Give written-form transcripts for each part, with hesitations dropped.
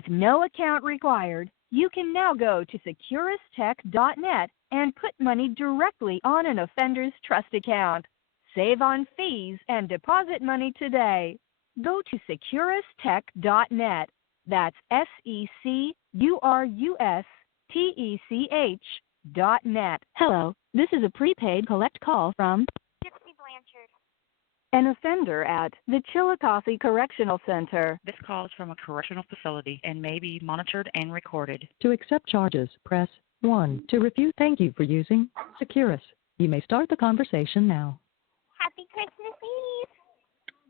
With no account required, you can now go to securustech.net and put money directly on an offender's trust account. Save on fees and deposit money today. Go to securustech.net. That's SECURUSTECH.net. Hello, this is a prepaid collect call from Gypsy Blanchard. an offender at the Chillicothe Correctional Center. This call is from a correctional facility and may be monitored and recorded. To accept charges, press 1. To refuse, thank you for using Securus. You may start the conversation now. Happy Christmas Eve.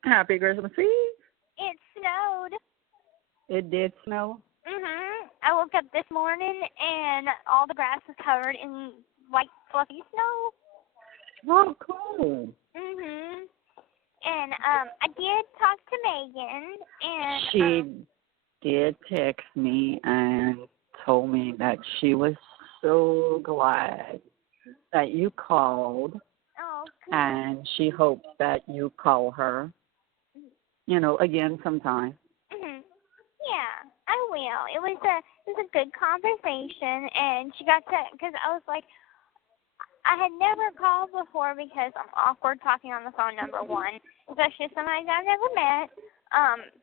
Happy Christmas Eve. It snowed. It did snow? I woke up this morning and all the grass was covered in white fluffy snow. Oh, cool. And I did talk to Megan, and She did text me and told me that she was so glad that you called, good. and she hopes that you call her, again sometime. Yeah, I will. It was a good conversation, and she got to, because I was like, I had never called before because I'm awkward talking on the phone, number one, especially somebody I've never met.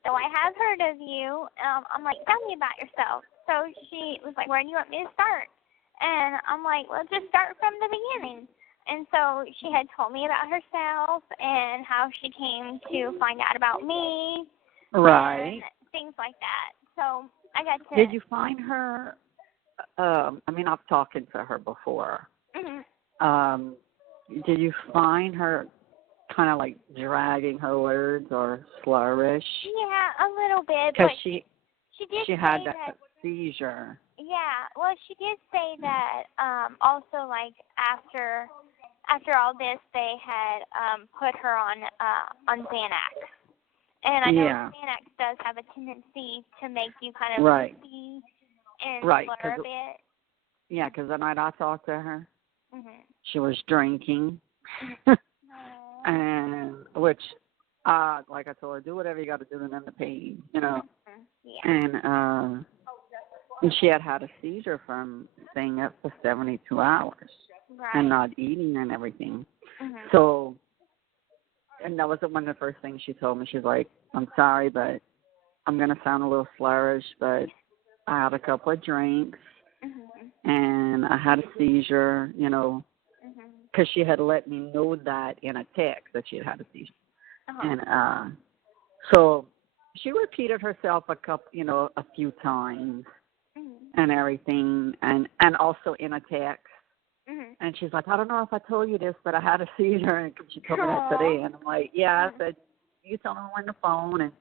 Though I have heard of you, I'm like, tell me about yourself. So she was like, where do you want me to start? And I'm like, well, just start from the beginning. And so she had told me about herself and how she came to find out about me. Right. And things like that. So I got to... Did you find her? I've talked to her before. Did you find her kind of like dragging her words or slurish? Yeah, a little bit. Because but she had say that seizure. Yeah, well, she did say that also, like, after all this, they had put her on Xanax. And I know Xanax does have a tendency to make you kind of loopy and slur a bit. Yeah, because the night I talked to her, she was drinking, and which, like I told her, do whatever you got to do to numb the pain, Yeah. And she had a seizure from staying up for 72 hours and not eating and everything. So, and that was one of the first things she told me. She's like, I'm sorry, but I'm going to sound a little slurish, but I had a couple of drinks. And I had a seizure, because she had let me know that in a text that she had a seizure. And so she repeated herself a few times and everything, and also in a text. And she's like, I don't know if I told you this, but I had a seizure, and she told me that today. And I'm like, yeah. I said, you told me on the phone, and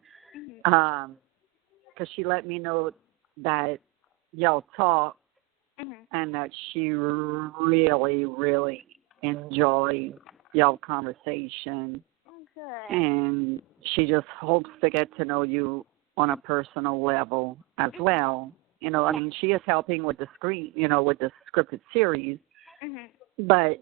because she let me know that y'all talked. And that she really, really enjoyed y'all conversation. Good. And she just hopes to get to know you on a personal level as well. She is helping with the with the scripted series, but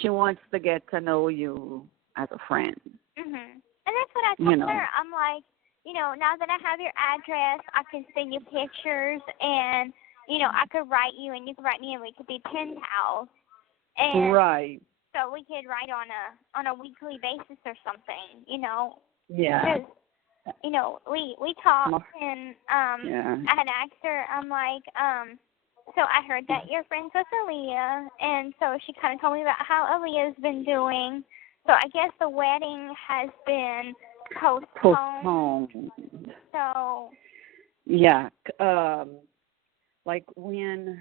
she wants to get to know you as a friend. And that's what I told her. I'm like, now that I have your address, I can send you pictures, and I could write you, and you could write me, and we could be pen pals. And so we could write on a weekly basis or something, Yeah. Because, we talked, and I had asked her, I'm like, so I heard that you're friends with Aleah, and so she kind of told me about how Aleah's been doing. So I guess the wedding has been postponed. So. Yeah. Like when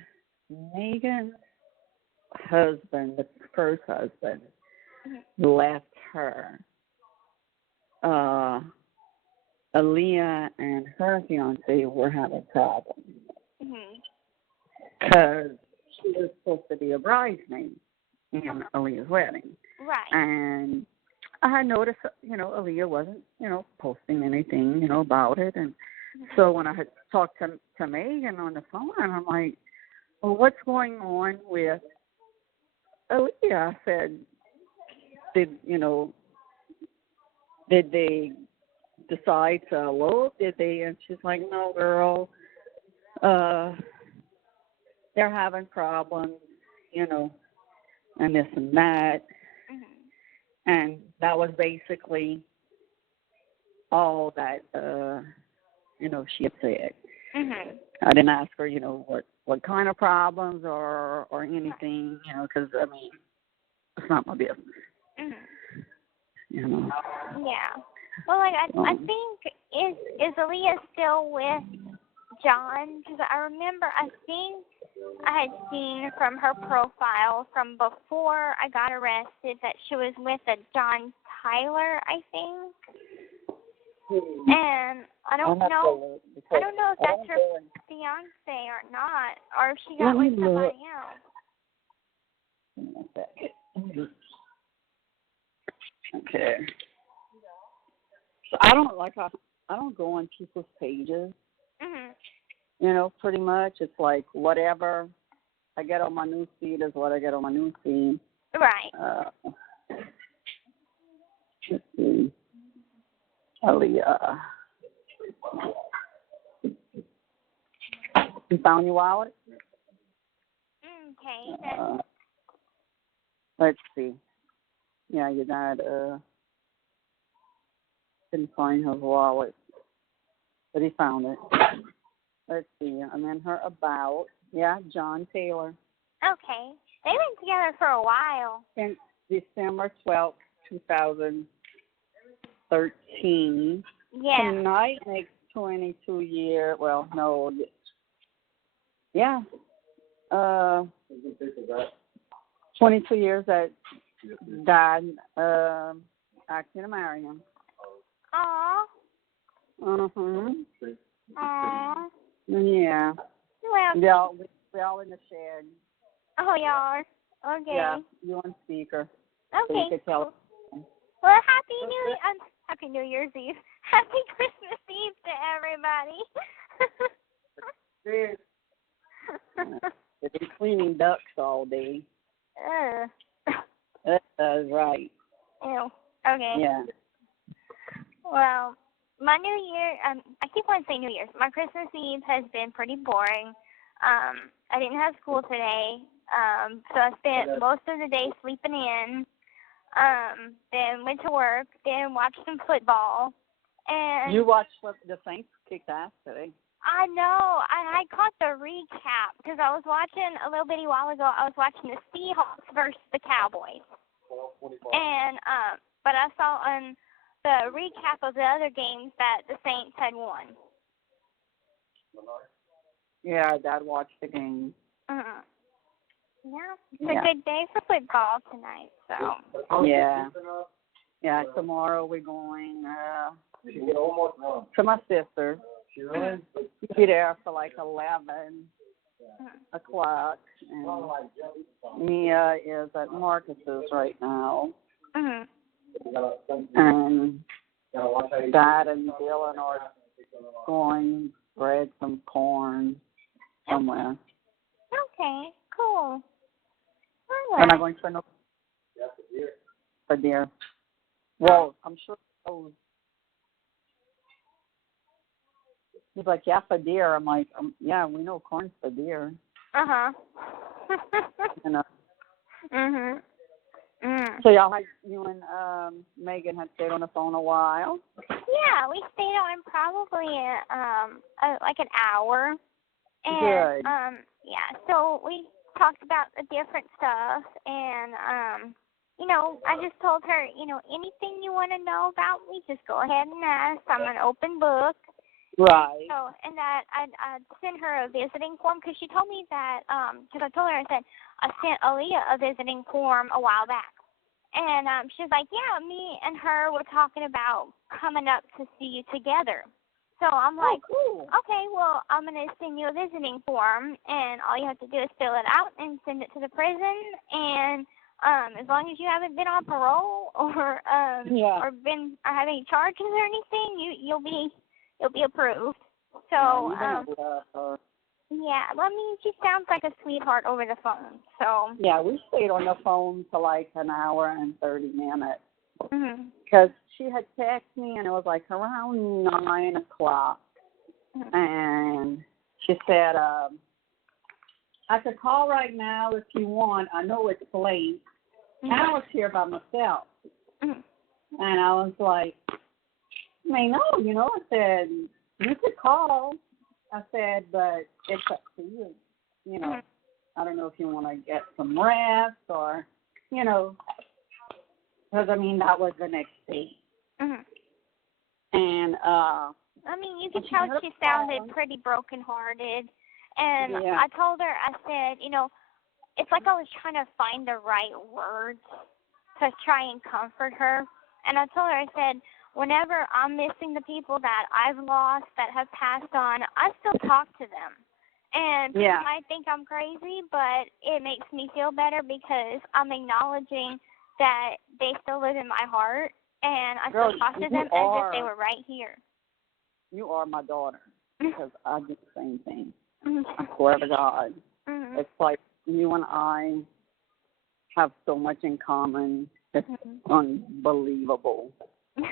Megan's husband, the first husband, left her, Aleah and her fiance were having problems because she was supposed to be a bridesmaid in Aleah's wedding. Right. And I had noticed, Aleah wasn't, posting anything, about it. And so when I had talked to Megan on the phone, and I'm like, well, what's going on with Aleah? I said, did they decide to elope? Did they? And she's like, no, girl. They're having problems, and this and that. Mm-hmm. And that was basically all that, she had said. Mm-hmm. I didn't ask her, what kind of problems or anything, because, it's not my business. Mm-hmm. Yeah. Well, I think, is Aleah still with John? Because I remember, I think I had seen from her profile from before I got arrested that she was with a John Tyler, I think. And I don't know if that's her fiance or not, or if she got with somebody else. Okay. So I don't go on people's pages. Mm-hmm. Pretty much it's like whatever I get on my news feed is what I get on my news feed. Right. Let's see. Aleah. You found your wallet? Okay. Let's see. Yeah, you got, didn't find her wallet, but he found it. Let's see. I'm in her about. Yeah, John Taylor. Okay. They've been together for a while. Since December 12th, 2013. Yeah. Tonight makes 22 years. Well, no. Yeah. 22 years that Dad asking to marry him. Aww. Mm-hmm. Aww. Yeah. Well. We all in the shed. Oh, y'all are? Okay. Yeah, you on speaker. Okay. So you could tell. Well, Happy New Year's Eve. Happy Christmas Eve to everybody. They've been cleaning ducks all day. That's right. Ew. Okay. Yeah. Well, my New Year, I keep wanting to say New Year's. My Christmas Eve has been pretty boring. I didn't have school today, so I spent most of the day sleeping in. Then went to work, then watched some football. And you watched the Saints kick ass today. I know. I caught the recap because I was watching a little bitty while ago. I was watching the Seahawks versus the Cowboys. And but I saw on the recap of the other games that the Saints had won. Yeah, Dad watched the game. Yeah, it's a good day for football tonight. So. Yeah. Yeah. Tomorrow we're going to my sister. We'll be there for like 11 o'clock. And Mia is at Marcus's right now. And Dad and Dylan are going to spread some corn somewhere. Okay, cool. We're not going for for deer. Well, I'm sure those. He's like, yeah, for deer. I'm like, yeah, we know corn's for deer. You know. So you and Megan had stayed on the phone a while. Yeah, we stayed on probably like an hour. And good. Yeah, so we talked about the different stuff, and I just told her, anything you want to know about me, just go ahead and ask. I'm an open book. Right. So, and that I'd send her a visiting form because she told me that because I told her, I said I sent Aleah a visiting form a while back, and she was like, yeah, me and her were talking about coming up to see you together. So I'm like, cool. Okay, well, I'm going to send you a visiting form, and all you have to do is fill it out and send it to the prison, and as long as you haven't been on parole or have any charges or anything, you'll be approved. So, yeah, she sounds like a sweetheart over the phone. So. Yeah, we stayed on the phone for like an hour and 30 minutes. Because she had texted me, and it was like around 9 o'clock. And she said, I could call right now if you want. I know it's late. And I was here by myself. And I was like, I mean, no, I said, you could call. I said, but it's up to you. I don't know if you want to get some rest or, because, I mean, that was the next day. And, I mean, you could tell she sounded pretty brokenhearted. And I told her, I said, it's like I was trying to find the right words to try and comfort her. And I told her, I said, whenever I'm missing the people that I've lost, that have passed on, I still talk to them. And people might think I'm crazy, but it makes me feel better because I'm acknowledging that they still live in my heart, and I still talk to them as if they were right here. You are my daughter, because I do the same thing. I swear to God. It's like you and I have so much in common. It's unbelievable. Well,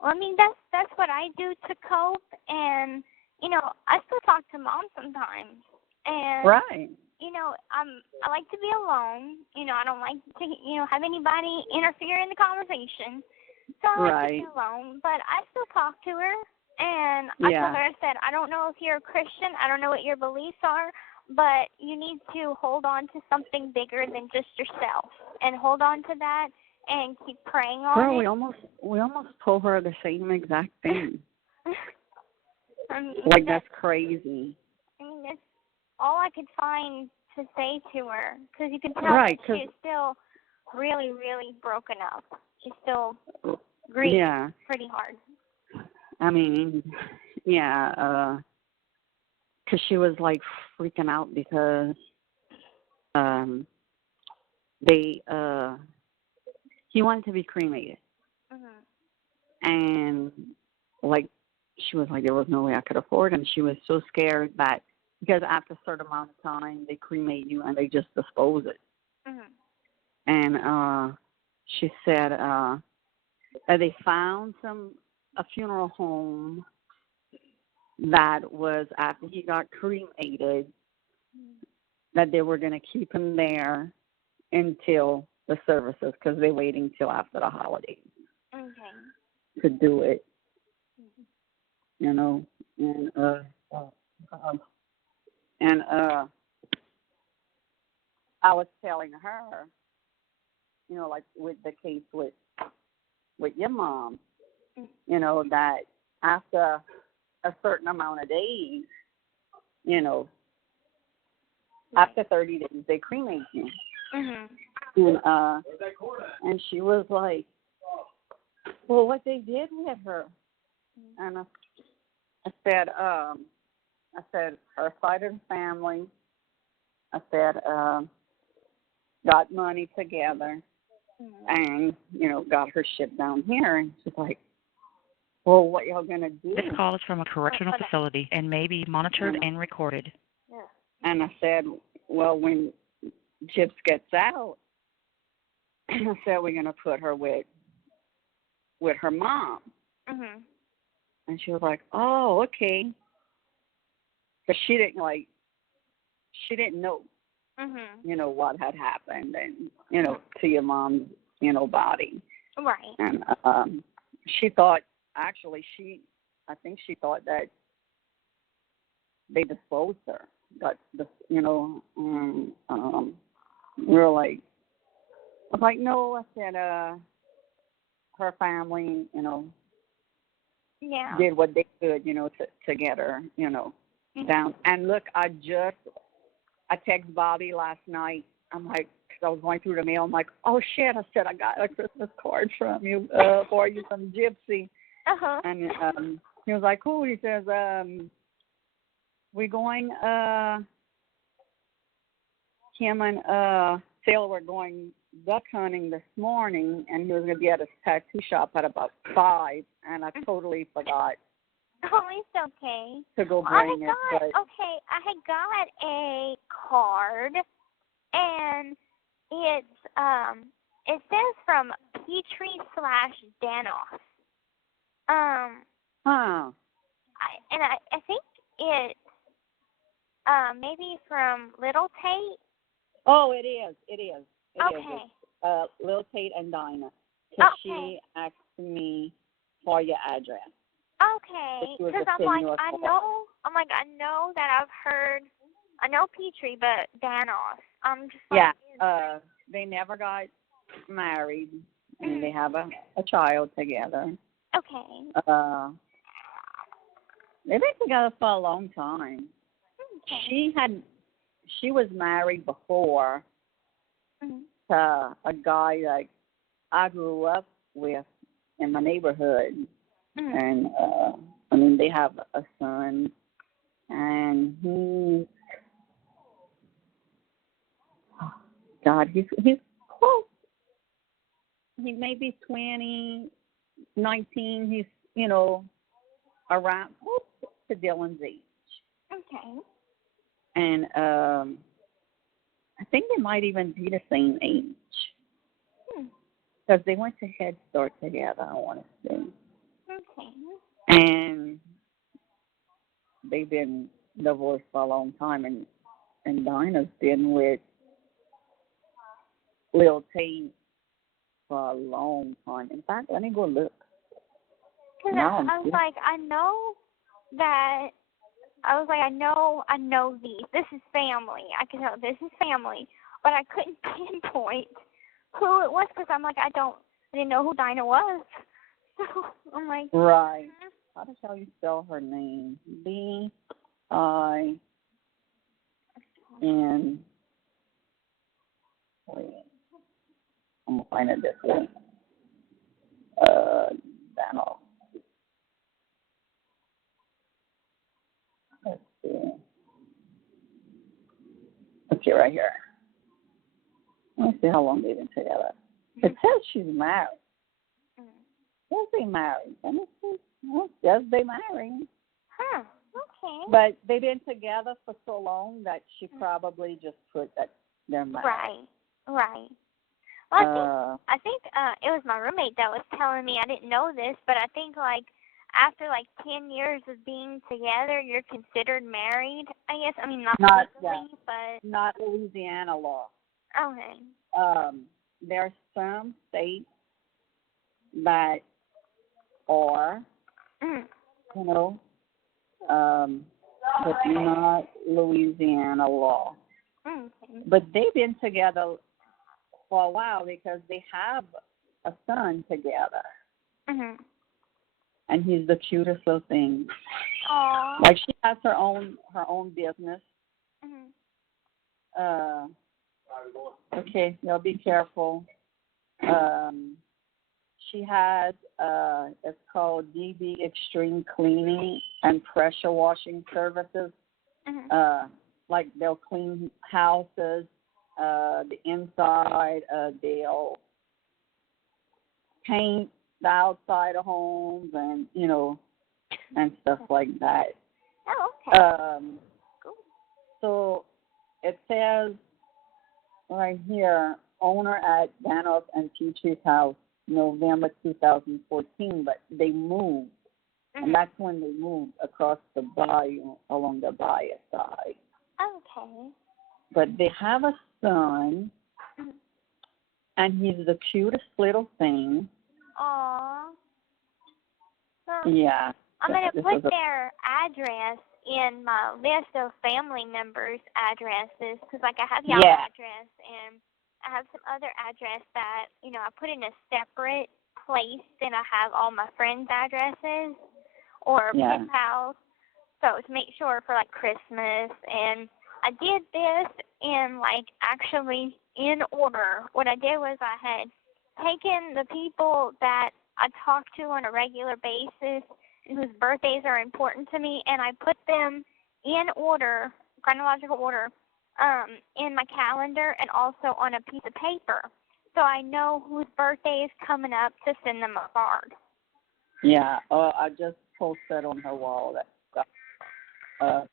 I mean, that's what I do to cope, and I still talk to Mom sometimes, and I like to be alone. I don't like to have anybody interfere in the conversation, so I like to be alone. But I still talk to her, and I told her, I said, I don't know if you're a Christian, I don't know what your beliefs are, but you need to hold on to something bigger than just yourself, and hold on to that, and keep praying on it. We almost told her the same exact thing. That's crazy. I mean, that's all I could find to say to her, because you can tell that she's still really, really broken up. She's still grieving pretty hard. I mean, because she was like freaking out because he wanted to be cremated, and she was like, there was no way I could afford it, and she was so scared that because after a certain amount of time they cremate you and they just dispose it. And she said that they found a funeral home that was after he got cremated, that they were going to keep him there until the services, because they're waiting till after the holidays to do it. And I was telling her, like with the case with your mom, that after a certain amount of days, after 30 days, they cremate you. And she was like, well, what they did with her. And I said, her side of the family, I said, got money together and, got her shipped down here. And she's like, well, what y'all going to do? This call is from a correctional facility and may be monitored and recorded. And I said, well, when Gypsy gets out, I said, we're going to put her with her mom. And she was like, oh, okay. But she didn't know, what had happened and, to your mom's, body. Right. And she thought, actually, I think she thought that they disposed her. We were like, I was like, no, I said, her family, did what they could, to get her, down. And look, I texted Bobby last night. I'm like, because I was going through the mail. I'm like, oh shit! I said I got a Christmas card from you for you from Gypsy. And he was like, cool. He says, we're going. Him and Taylor were going duck hunting this morning, and he was going to be at his tattoo shop at about 5, and I totally forgot. Oh, it's okay. To go bring it. But okay, I had got a card, and it says from Petrie/Danos. Huh. I think it maybe from Little Tate. Oh, it is. It is. Okay. It's, Lil Tate and Dinah. Because Okay. she asked me for your address. Okay. Because I know that I've heard. I know Petrie, but Danos. I'm just like. Yeah. They never got married, and they have a child together. Okay. They've been together for a long time. Okay. She was married before to a guy that I grew up with in my neighborhood, and I mean they have a son, and he's close. He may be 20, 19. He's around close to Dylan's age. Okay. And I think they might even be the same age. Because they went to Head Start together, I want to say. Okay. And they've been divorced for a long time. And Dinah's been with Lil Tate for a long time. In fact, let me go look. Because I was like, I know these. This is family. I can tell this is family. But I couldn't pinpoint who it was because I'm like, I didn't know who Dinah was. So I'm like. Right. How the hell you spell her name? B-I-N. Wait. I'm going to find it this way. Dano. Let's see. Okay, right here. Let me see how long they've been together. It says she's married. Yes, they married. Let me see. Yes, they married. Huh. Okay. But they've been together for so long that she probably just put that they're married. Right. Well, I think it was my roommate that was telling me. I didn't know this, but I think after 10 years of being together, you're considered married. I guess. I mean, not legally, but not Louisiana law. Okay. There's some states that are, but not Louisiana law. Okay. But they've been together for a while because they have a son together. And he's the cutest little thing. Aww. Like she has her own business. Okay, y'all be careful. She has it's called DeeDee Extreme Cleaning and Pressure Washing Services. Like they'll clean houses, the inside, they'll paint the outside of homes and and stuff like that. Oh, okay. Cool. So it says right here, owner at Danos and Petrie's house, November 2014, but they moved. And that's when they moved across the bayou, along the bayou side. Okay. But they have a son, and he's the cutest little thing. Aww. Yeah. I'm going to put their address in my list of family members' addresses because, I have y'all's address and I have some other address that, I put in a separate place than I have all my friends' addresses or pen pals. So to make sure for, Christmas. And I did this in, actually in order. What I did was I had taken the people that I talk to on a regular basis and whose birthdays are important to me, and I put them in order, chronological order, in my calendar and also on a piece of paper. So I know whose birthday is coming up to send them a card. Yeah, I just posted on her wall that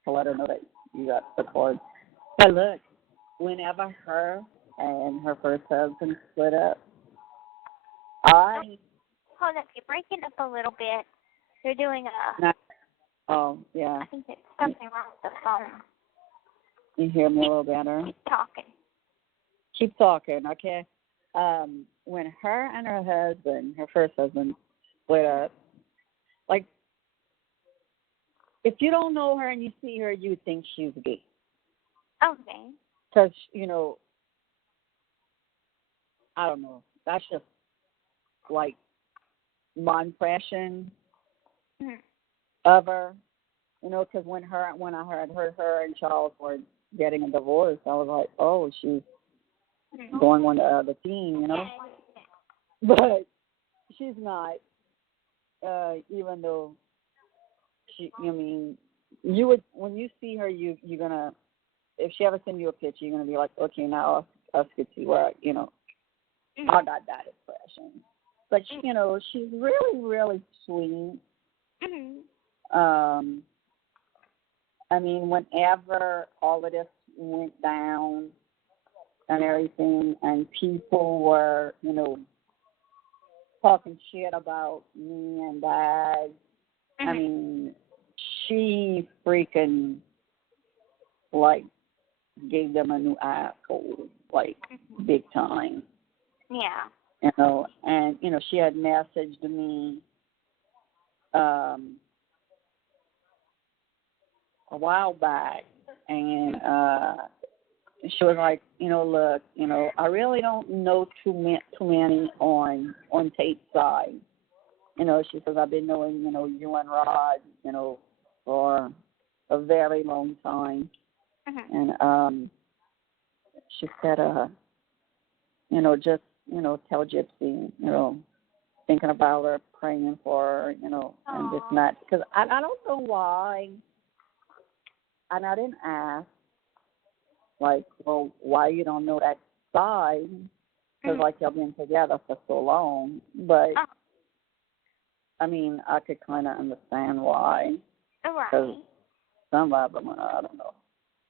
to let her know that you got the card. But look, whenever her and her first husband split up, Hold up, you're breaking up a little bit. You're doing a... Oh, yeah. I think there's something wrong with the phone. You hear me a little better? Keep talking. Keep talking, okay? When her and her husband, her first husband, split up, like, if you don't know her and you see her, you think she's gay. Okay. Because, I don't know. That's just, like, my impression of her. Because when I heard her and Charles were getting a divorce, I was like, oh, she's going on the other team, But she's not, even though you would, when you see her, you're going to, if she ever sends you a picture, you're going to be like, okay, now us could see where, I got that impression. But, she's really, really sweet. Whenever all of this went down and everything, and people were, talking shit about me and Dad, she freaking, like, gave them a new asshole, like, big time. Yeah. And, she had messaged me a while back, and she was like, look, I really don't know too many on Tate's side. She says, I've been knowing, you and Rod, for a very long time. And she said, just, tell Gypsy, thinking about her, praying for her, and this and that. Because I don't know why, and I didn't ask, like, well, why you don't know that side? Because, like, y'all been together for so long. But, I could kind of understand why. Because some of them, I don't know.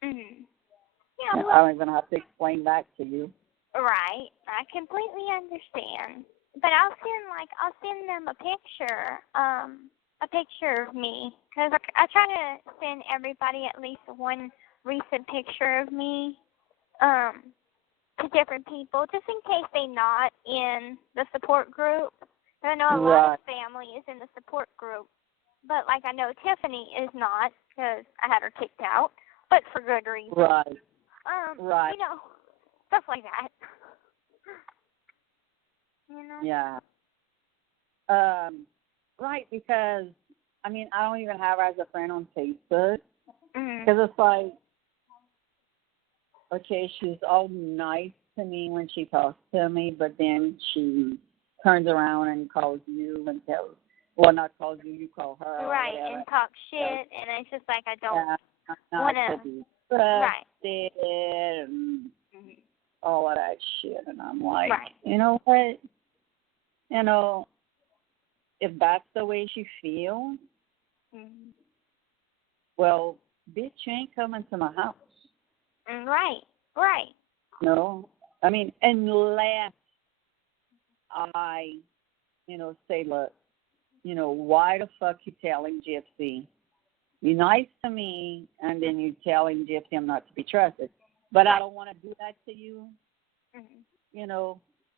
Yeah, I don't even have to explain that to you. Right. I completely understand. But I'll send them a picture of me. Because I try to send everybody at least one recent picture of me to different people, just in case they're not in the support group. And I know a lot of family is in the support group. But, like, I know Tiffany is not, because I had her kicked out, but for good reason. Right. Stuff like that. Yeah. Right, because, I don't even have her as a friend on Facebook. Because it's like, okay, she's all nice to me when she talks to me, but then she turns around and calls you and not calls you, you call her. Right, and talk shit, and it's just like I don't want to be trusted and all of that shit. And I'm like, you know what? If that's the way she feels, well, bitch, you ain't coming to my house. Right. No. Unless I, say, look, why the fuck you telling Gypsy? You're nice to me, and then you're telling Gypsy I'm not to be trusted. But I don't want to do that to you,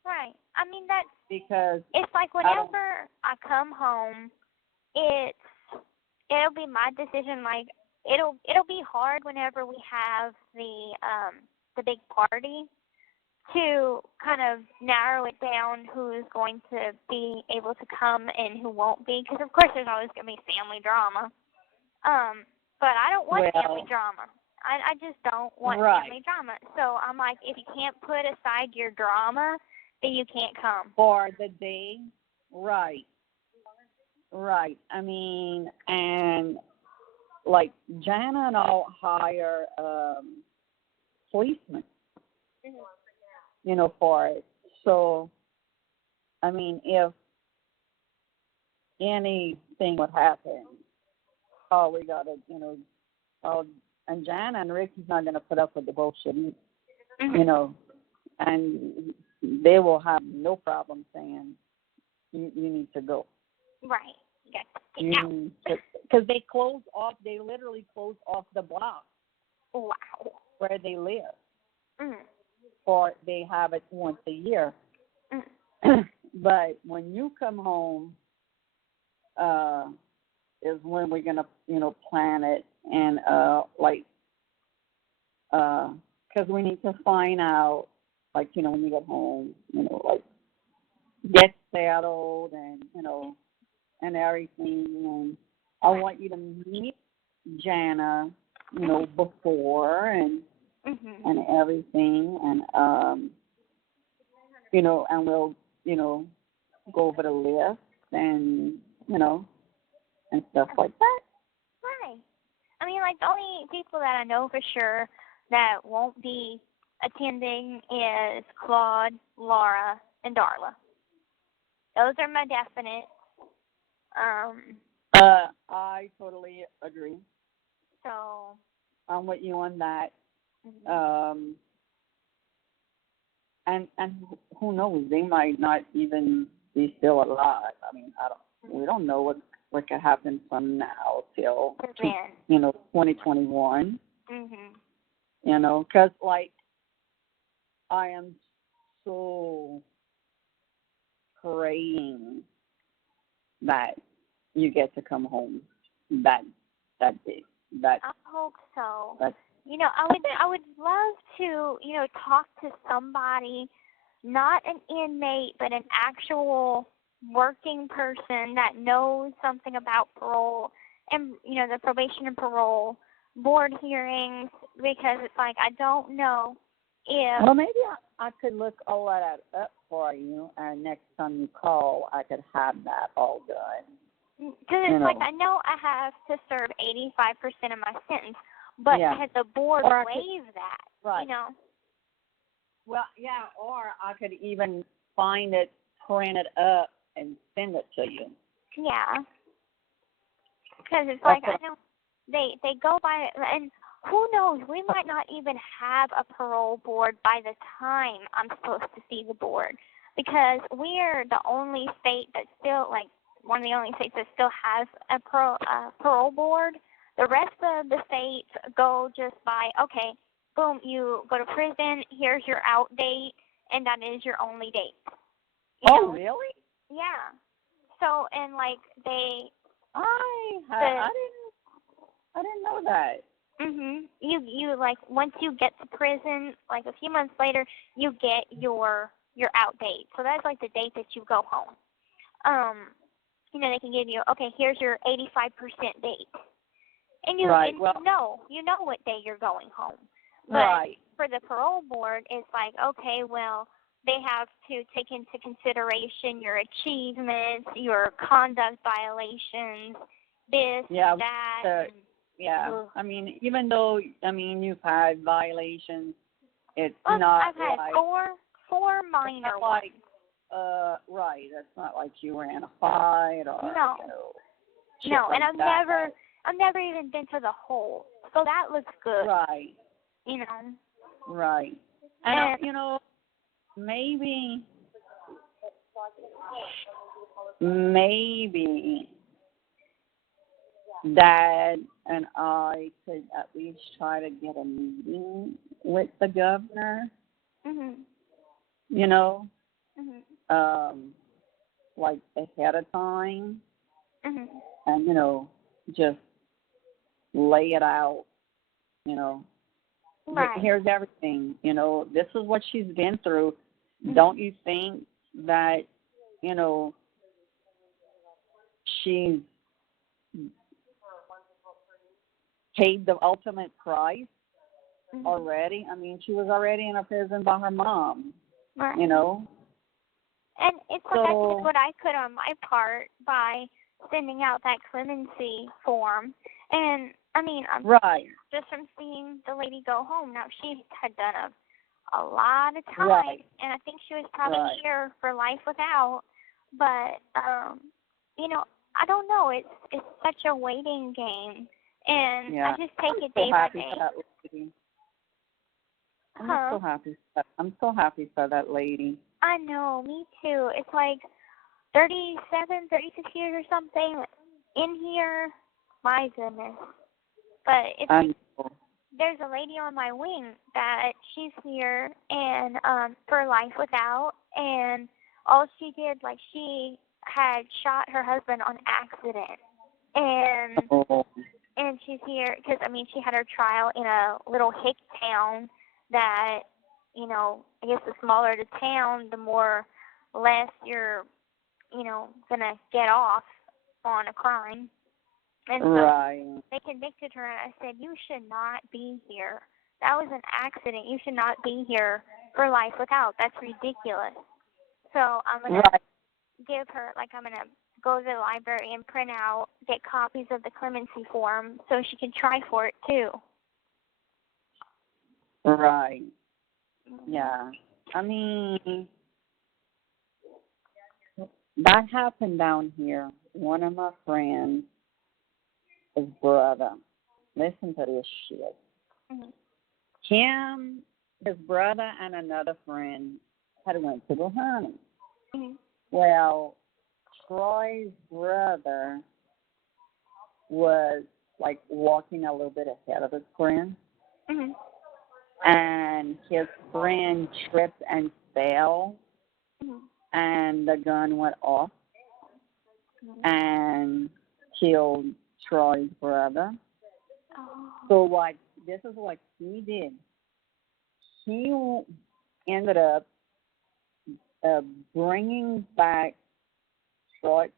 Right. That's... Because... It's like whenever I come home, it'll be my decision, like, it'll be hard whenever we have the big party to kind of narrow it down who's going to be able to come and who won't be, because of course there's always going to be family drama. But I don't want family drama. I just don't want family drama. So I'm like, if you can't put aside your drama, then you can't come. For the day, right. And like Jana and I'll hire policemen, for it. So, if anything would happen, we got to, and Jana and Ricky's not going to put up with the bullshit, and they will have no problem saying, you need to go. Right. Get out. Because they literally close off the block. Wow. Where they live. Mm. Or they have it once a year. Mm. But when you come home, is when we're gonna, plan it, and because we need to find out, when you get home, get settled, and and everything, and I want you to meet Jana, before, and and everything, and and we'll go over the list, and and stuff like that. Right. I mean, the only people that I know for sure that won't be attending is Claude, Laura, and Darla. Those are my definite. I totally agree. So I'm with you on that. And who knows? They might not even be still alive. I mean, we don't know what could happen from now till 2021. Because I am so praying that you get to come home that day. I hope so. I would love to, talk to somebody, not an inmate, but an actual working person that knows something about parole and, the probation and parole board hearings, because it's I don't know if... Well, maybe I could look all that up for you, and next time you call, I could have that all done. Because it's I know I have to serve 85% of my sentence, but has the board waive that? Right. Well, yeah, or I could even find it, print it up, and send it to you. Yeah. Because it's I know they go by, and who knows, we might not even have a parole board by the time I'm supposed to see the board. Because we're the only state that still, one of the only states that still has a parole board. The rest of the states go just by, okay, boom, you go to prison, here's your out date, and that is your only date. Oh, really? Yeah. So, and they... I didn't know that. You once you get to prison, a few months later, you get your out date. So that's the date that you go home. They can give you, okay, here's your 85% date. And you know what day you're going home. But for the parole board, it's okay, well, they have to take into consideration your achievements, your conduct violations, this, that. I mean, even though, you've had violations, it's not I've had four minor ones. Right. That's not like you ran a fight or No, and I've never even been to the hole. So that looks good. Right. Right. And maybe Dad and I could at least try to get a meeting with the governor. Ahead of time, and just lay it out. Here's everything. This is what she's been through. Don't you think that she's paid the ultimate price already? I mean, she was already in a prison by her mom. Right. And it's I did what I could on my part by sending out that clemency form. And, just from seeing the lady go home, now she had done a lot of time, and I think she was probably here for life without. But, I don't know. It's such a waiting game, and I just take it day by day. I'm so happy for that lady. I know, me too. It's 37, 36 years or something in here. My goodness. But it's like, there's a lady on my wing that she's here and for life without, and all she did, like, she had shot her husband on accident, and she's here because, I mean, she had her trial in a little hick town that, you know, I guess the smaller the town, the more less you're, you know, gonna get off on a crime. And so they convicted her, and I said, you should not be here. That was an accident. You should not be here for life without. That's ridiculous. So I'm going to give her, like, I'm going to go to the library and print out, get copies of the clemency form so she can try for it, too. Right. Yeah. I mean, that happened down here. One of my friends, his brother, listen to this shit. Him, his brother, and another friend had went to go hunting. Well, Troy's brother was, like, walking a little bit ahead of his friend. And his friend tripped and fell, and the gun went off and killed Troy's brother. So this is what he did. He ended up bringing back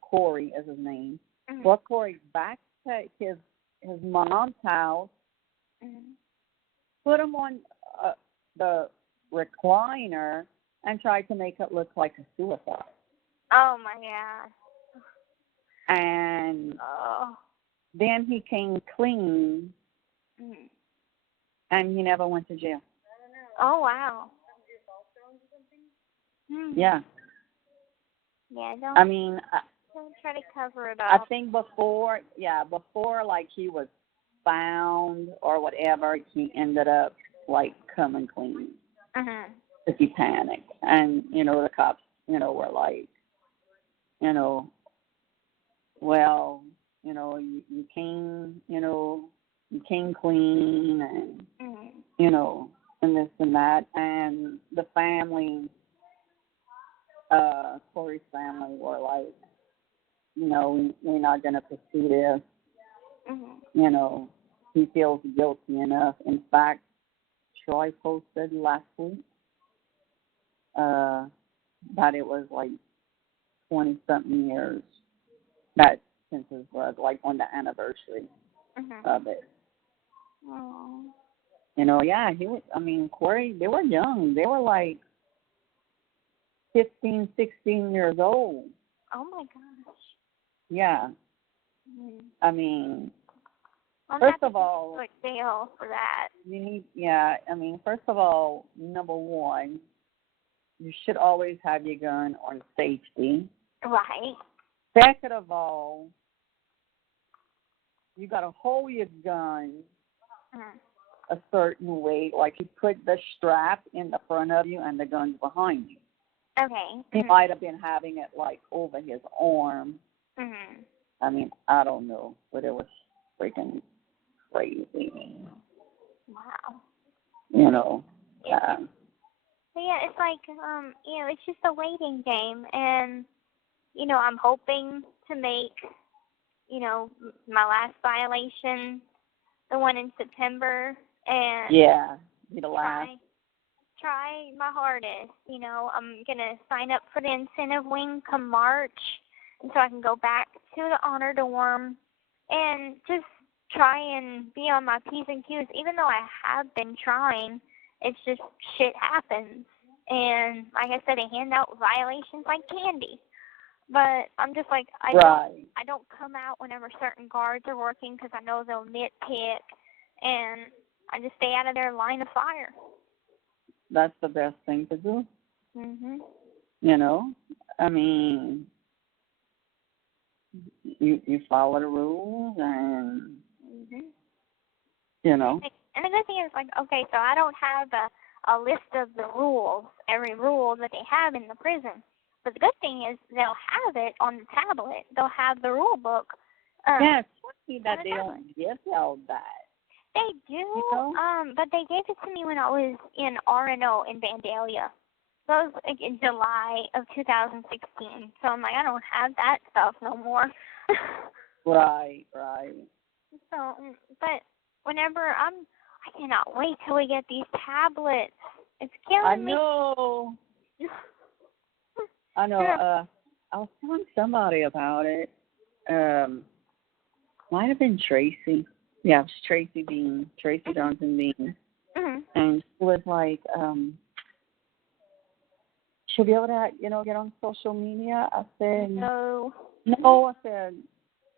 Corey is his name. Brought Corey back to his mom's house, put him on the recliner, and tried to make it look like a suicide. Oh, my God. And then he came clean, and he never went to jail. Oh, wow. Yeah. Yeah, don't try to cover it up. I think before, like, he was found or whatever, he ended up, like, coming clean. Because he panicked. And, you know, the cops, you know, were like, you know, well, you know, you came clean and, you know, and this and that. And the family, Corey's family were like, you know, we're not going to pursue this. You know, he feels guilty enough. In fact, Troy posted last week that it was like 20-something years that since his birth, like on the anniversary of it. You know, yeah, Corey, they were young. They were like 15, 16 years old. Oh, my gosh. Yeah. I mean, first of all, jail for that. You need, first of all, number one, you should always have your gun on safety. Right. Second of all, you got to hold your gun a certain way, like you put the strap in the front of you and the gun's behind you. Okay. He might have been having it like over his arm. I mean, I don't know, but it was freaking crazy. Wow. You know. Yeah, it's like, you know, it's just a waiting game, and, you know, I'm hoping to make, you know, my last violation, the one in September, and be the last. Try my hardest. You know, I'm gonna sign up for the incentive wing come March, and so I can go back to the honor dorm and just try and be on my P's and Q's. Even though I have been trying, it's just shit happens. And like I said, they hand out violations like candy. But I'm just like, I don't come out whenever certain guards are working because I know they'll nitpick, and I just stay out of their line of fire. That's the best thing to do. You know, I mean, you follow the rules, and you know. And the good thing is, like, okay, so I don't have a list of the rules, every rule that they have in the prison, But the good thing is they'll have it on the tablet. They'll have the rule book. Yeah, it's funny that they don't give y'all that. They do, you know? but they gave it to me when I was in RNO in Vandalia. So it was like in July of 2016. So I'm like, I don't have that stuff no more. Right. So, but whenever I cannot wait till we get these tablets. It's killing me. I know. I was telling somebody about it. Might have been Tracy. Yeah, it was Tracy Johnson Bean. Mm-hmm. And she was like, she'll be able to, get on social media. I said, No, I said,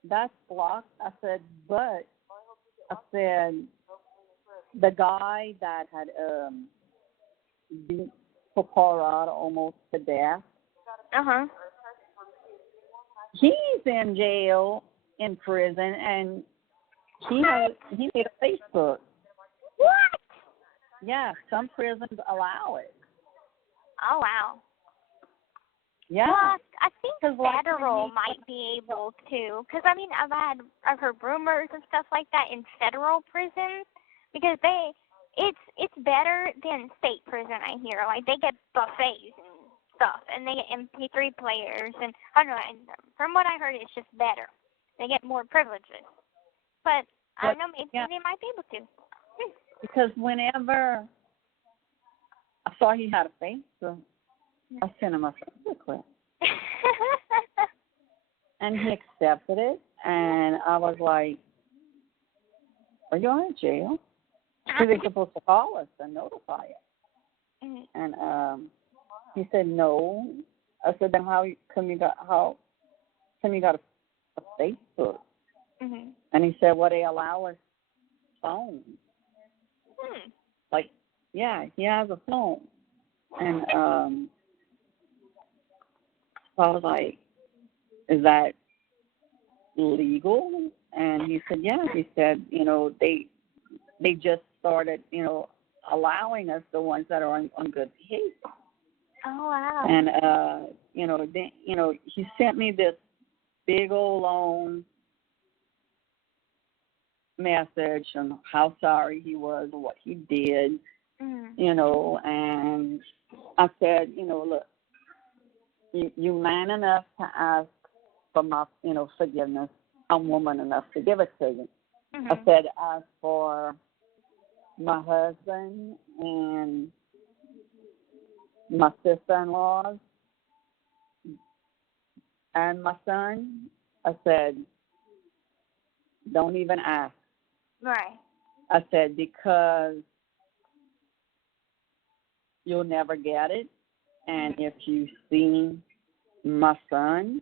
that's blocked. I said, but I said, the guy that had beat Paparada almost to death, he's in jail, in prison, and he made a Facebook. What? Yeah, some prisons allow it. Oh, wow. Yeah. Well, I think federal might be able to, because I mean, I've heard rumors and stuff like that in federal prisons, because it's better than state prison. I hear, like, they get buffets and stuff, and they get MP3 players, and I don't know. And from what I heard, it's just better. They get more privileges, but I don't know, maybe they might be able to. Because whenever I saw he had a Facebook, I sent him a friend request. And he accepted it, and I was like, are you going to jail? Because they're supposed to call us and notify us. And he said, no. I said, then how come you got a Facebook? And he said, well, they allow us phones. Like, yeah, he has a phone. And so I was like, is that legal? And he said, yeah. He said, they just started, allowing us, the ones that are on good behavior. Oh, wow. And, he sent me this big old long message on how sorry he was and what he did, and I said, look, you man enough to ask for my, forgiveness. I'm woman enough to give it to you. I said, as for my husband and my sister-in-laws and my son, I said, don't even ask. Right. I said, because you'll never get it. And if you see my son,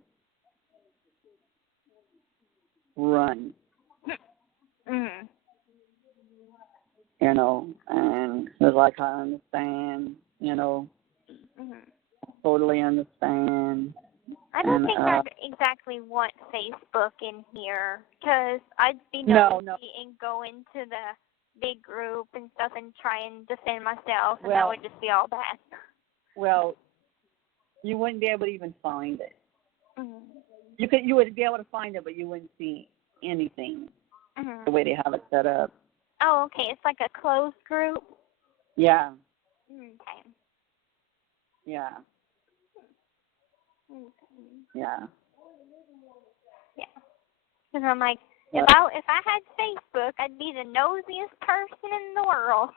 run. And it was like, I understand, I totally understand. I don't think I exactly want Facebook in here, because I'd be nosy and go into the big group and stuff and try and defend myself, and that would just be all bad. Well, you wouldn't be able to even find it. You would be able to find it, but you wouldn't see anything the way they have it set up. Oh, okay. It's like a closed group? Yeah. Okay. Yeah. Yeah. Yeah. Because I'm like, if I had Facebook, I'd be the nosiest person in the world.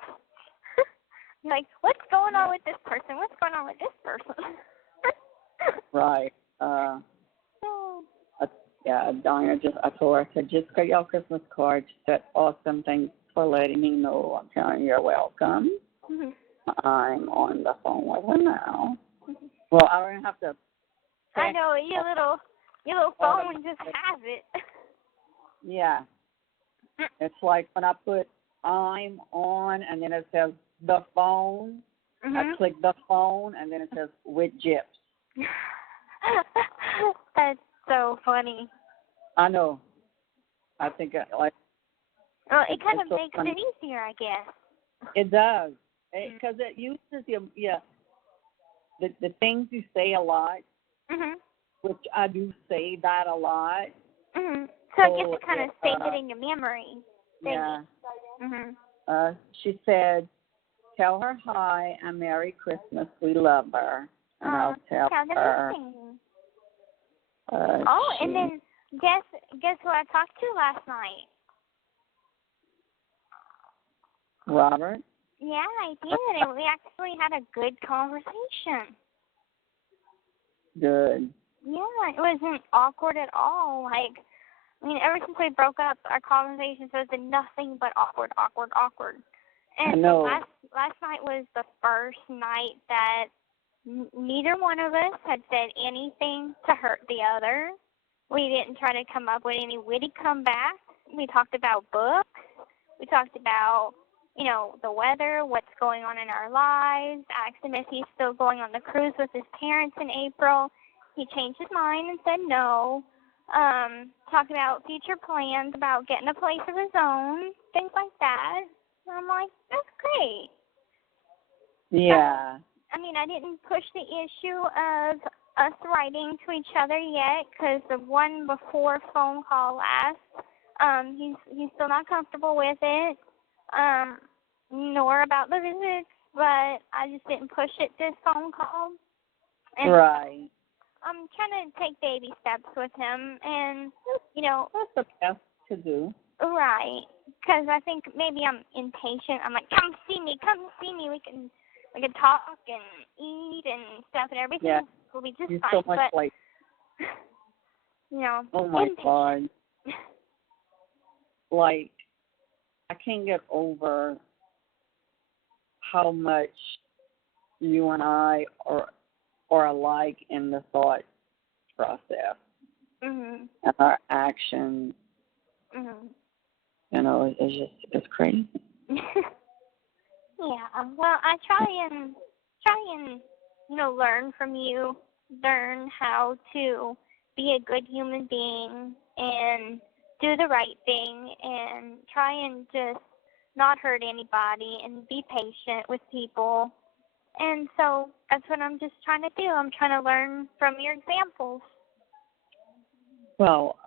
Like, what's going on with this person? What's going on with this person? Right. Yeah, Donna, I told her, I said, just got your Christmas card. She said, awesome, thanks for letting me know. I'm telling you, you're welcome. I'm on the phone with her now. Well, I don't have to. I know, your little phone just has it. Yeah. It's like when I put I'm on, and then it says the phone. I click the phone, and then it says with Gyps. That's so funny. I know. I think well, it kind of makes it easier, I guess. It does, because it uses the things you say a lot Mhm. which I do say that a lot. Mhm. So I guess it kind of stays it in your memory. Yeah. Mhm. She said, "Tell her hi and Merry Christmas. We love her." And I'll tell her. And then guess who I talked to last night? Robert? Yeah, I did, and we actually had a good conversation. Good. Yeah, it wasn't awkward at all. Like, I mean, ever since we broke up, our conversations have been nothing but awkward. And I know. last night was the first night that neither one of us had said anything to hurt the other. We didn't try to come up with any witty comebacks. We talked about books. We talked about, you know, the weather, what's going on in our lives. I asked him if he's still going on the cruise with his parents in April. He changed his mind and said no. Talked about future plans, about getting a place of his own, things like that. And I'm like, that's great. Yeah. I mean, I didn't push the issue of us writing to each other yet, because the one before phone call last, he's still not comfortable with it, nor about the visits, but I just didn't push it this phone call. And right. I'm trying to take baby steps with him, and, you know. That's the best to do. Right, because I think maybe I'm impatient. I'm like, come see me. We can talk and eat and stuff, and everything will be just You're fine. so much but, like, you know, oh my impatient. God. Like, I can't get over how much you and I are alike in the thought process Mhm. and our actions. Mhm. You know, it's crazy. Yeah. Well, I try and you know, learn from you, learn how to be a good human being and do the right thing, and try and just not hurt anybody and be patient with people. And so that's what I'm just trying to do. I'm trying to learn from your examples. Well,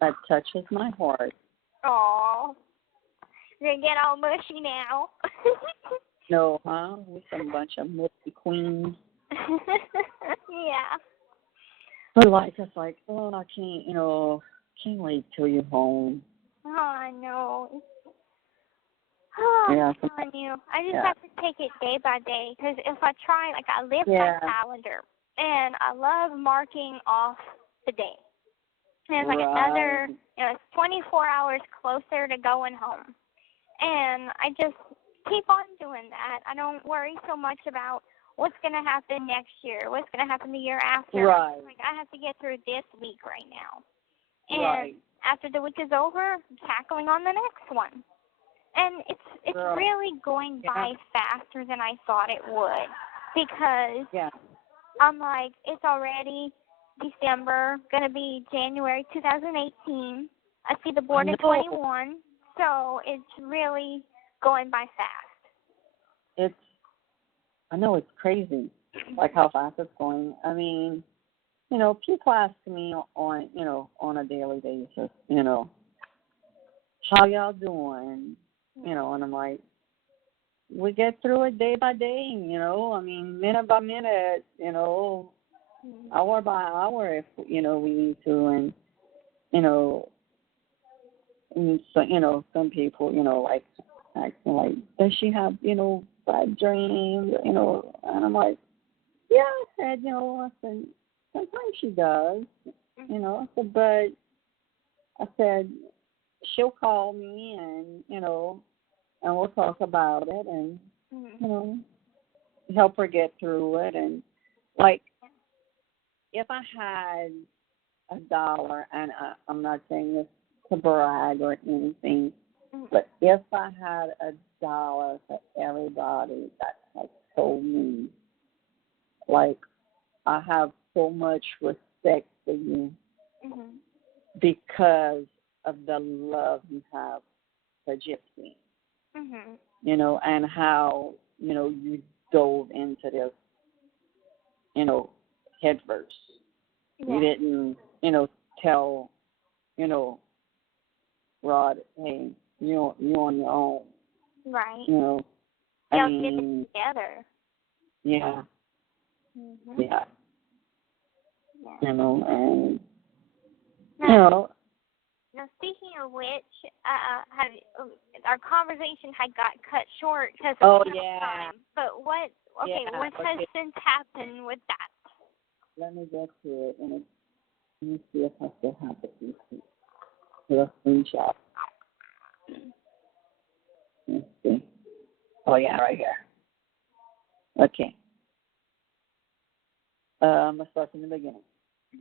that touches my heart. Aw. They get all mushy now. No, huh? We're some bunch of musty queens. Yeah. But like, it's like, oh, I can't wait till you're home. Oh, I know. Oh, Yeah, I'm telling you. I just have to take it day by day, because if I try, like, I live by calendar, and I love marking off the day. And it's like another, you know, it's 24 hours closer to going home. And I just keep on doing that. I don't worry so much about what's going to happen next year, what's going to happen the year after. Right. Like, I have to get through this week right now. And after the week is over, I'm tackling on the next one. And it's really going by faster than I thought it would, because I'm like, it's already December, going to be January 2018. I see the board at 21, so it's really going by fast. I know it's crazy, like how fast it's going. I mean, you know, people ask me on a daily basis, you know, how y'all doing? You know, and I'm like, we get through it day by day, you know. I mean, minute by minute, you know, hour by hour if, you know, we need to. And, you know, so, you know, some people, you know, like, acting like, does she have, you know, bad dreams, you know? And I'm like, yeah, I said, you know, sometimes she does, you know. I said, but I said, she'll call me and, you know, and we'll talk about it and, you know, help her get through it. And, like, if I had $1, and I'm not saying this to brag or anything, but if I had $1 for everybody that has told me, like, I have so much respect for you because of the love you have for Gypsy. You know, and how, you know, you dove into this, you know, head first. Yeah. You didn't, tell, Rod, hey, you on your own. Right. Y'all get it together. Yeah. Mm-hmm. Yeah. Yeah. And Now, speaking of which, our conversation had got cut short because of time. But what has since happened with that? Let me get to it, and let me see if I still have the screenshot. Let's see. Oh, yeah, right here. Okay. I'm going to start from the beginning.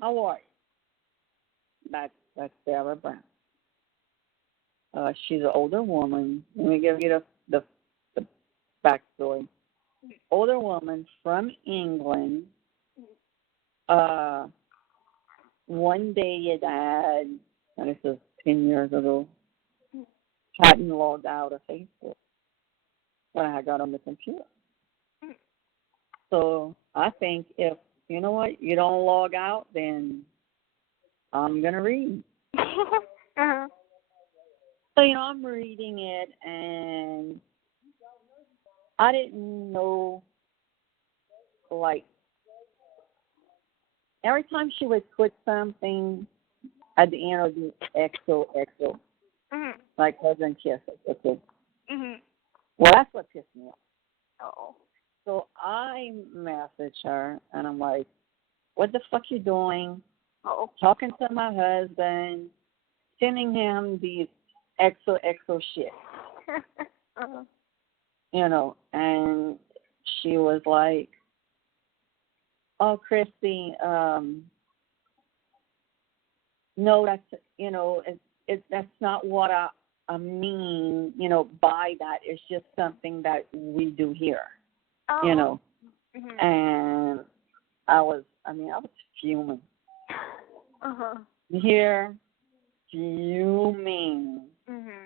How are you? That's Sarah Brown. She's an older woman. Let me give you the backstory. Older woman from England. One day your dad, and this is 10 years ago, hadn't logged out of Facebook when I got on the computer. So I think if, you don't log out, then I'm going to read. Uh-huh. So, I'm reading it, and I didn't know, every time she would put something at the end of the XOXO, like Cousin Kisses, okay? Mm-hmm. Well, that's what pissed me off. Oh. So I message her, and I'm like, what the fuck you doing? Oh. Talking to my husband, sending him these XOXO shit. Uh-huh. And she was like, oh, Kristy, no, that's, that's not what I mean, by that. It's just something that we do here, Oh. Mm-hmm. And I was fuming. Uh-huh. Here, fuming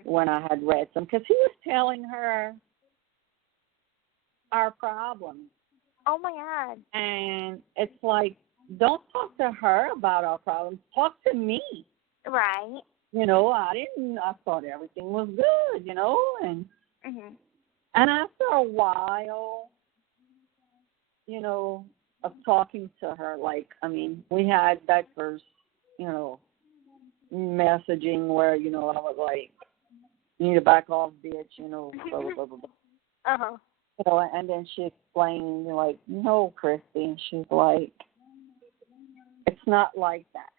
when I had read some, because he was telling her our problems. Oh, my God. And it's like, don't talk to her about our problems. Talk to me. Right. I thought everything was good, and and after a while, of talking to her, we had that first, messaging where, I was like, you need to back off, bitch, blah, blah, blah, blah, blah. Uh-huh. And then she explained, no, Kristy, and she's like, it's not like that,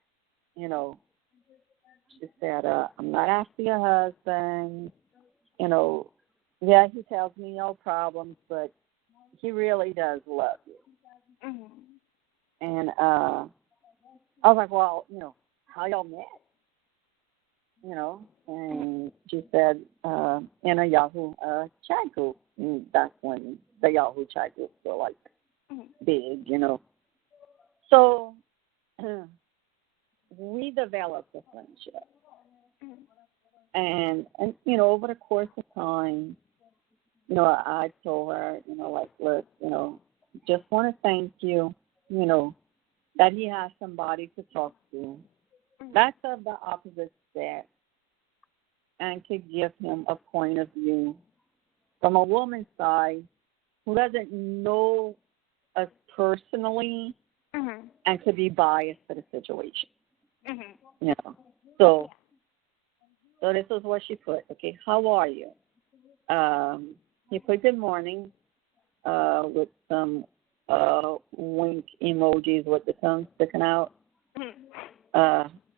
She said, I'm not after your husband, yeah, he tells me no problems, but he really does love you. And I was like, well, how y'all met? And she said, in a Yahoo chat group. And that's when the Yahoo chat groups were big, So we developed a friendship. And over the course of time, I told her, look, just want to thank you, that he has somebody to talk to. That's of the opposite sex, and to give him a point of view from a woman's side who doesn't know us personally and to be biased to the situation. So this is what she put. Okay, how are you? He put good morning with some wink emojis with the tongue sticking out.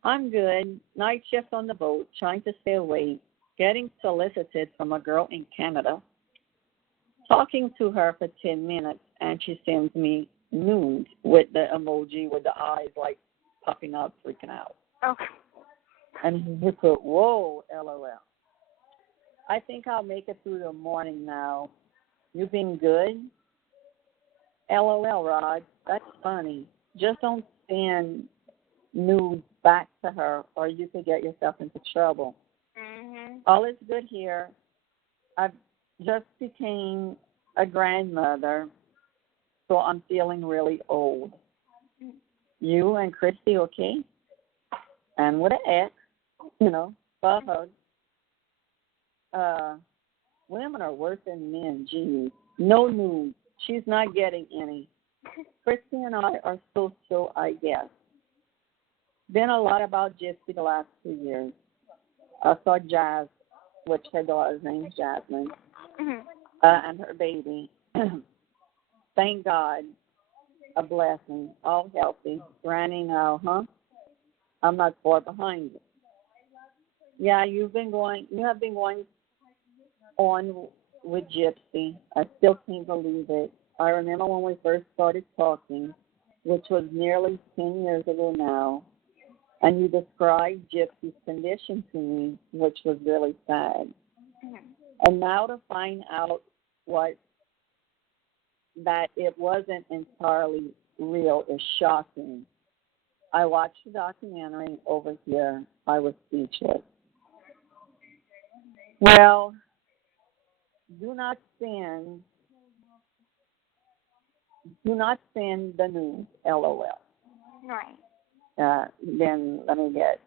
I'm good. Night shift on the boat, trying to stay awake, getting solicited from a girl in Canada, talking to her for 10 minutes, and she sends me nude with the emoji with the eyes popping out, freaking out. Okay. And he put, whoa, LOL. I think I'll make it through the morning now. You been good? LOL, Rod. That's funny. Just don't send nudes back to her, or you could get yourself into trouble. All is good here. I just became a grandmother, so I'm feeling really old. you and Kristy, okay? And with an X, for a hug. Women are worse than men, geez. No news. She's not getting any. Kristy and I are so, I guess. Been a lot about Gypsy the last 2 years. I saw Jazz, which her daughter's name is Jasmine, and her baby. Thank God, a blessing, all healthy. Granny now, huh? I'm not far behind you. Yeah, you have been going on with Gypsy. I still can't believe it. I remember when we first started talking, which was nearly 10 years ago now, and you described Gypsy's condition to me, which was really sad. And now to find out that it wasn't entirely real is shocking. I watched the documentary over here. I was speechless. Well, do not send the news, LOL. Right. Then let me get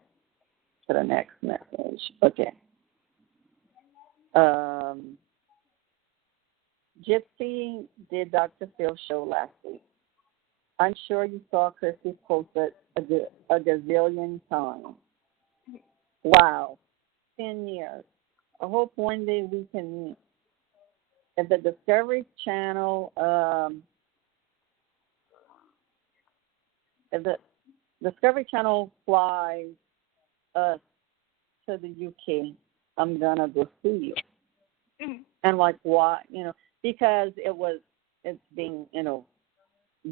to the next message. Okay. Gypsy did Dr. Phil's show last week. I'm sure you saw Kristy post it a gazillion times. Wow. 10 years. I hope one day we can meet. If the Discovery Channel, flies us to the UK, I'm gonna go see you. And like why? Because it's being,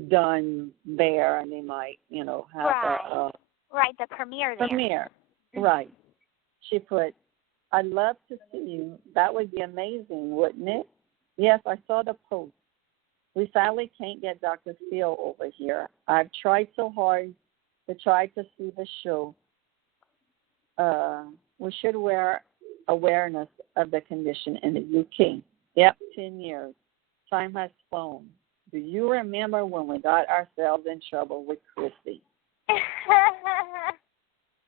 done there, and they might, have right, the premiere there. Premiere, right. She put, I'd love to see you. That would be amazing, wouldn't it? Yes, I saw the post. We sadly can't get Dr. Phil over here. I've tried so hard to try to see the show. We should wear awareness of the condition in the UK. Yep, 10 years. Time has flown. Do you remember when we got ourselves in trouble with Kristy?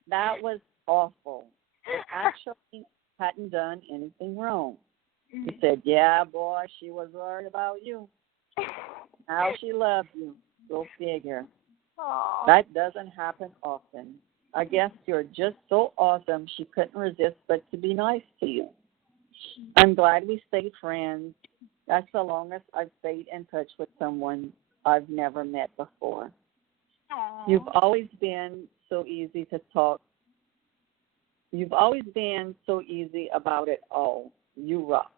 That was awful. We actually hadn't done anything wrong. He said, yeah, boy, she was worried about you. How she loved you. Go figure. Aww. That doesn't happen often. I guess you're just so awesome she couldn't resist but to be nice to you. I'm glad we stayed friends. That's the longest I've stayed in touch with someone I've never met before. Aww. You've always been so easy to talk. You've always been so easy about it all. You rock.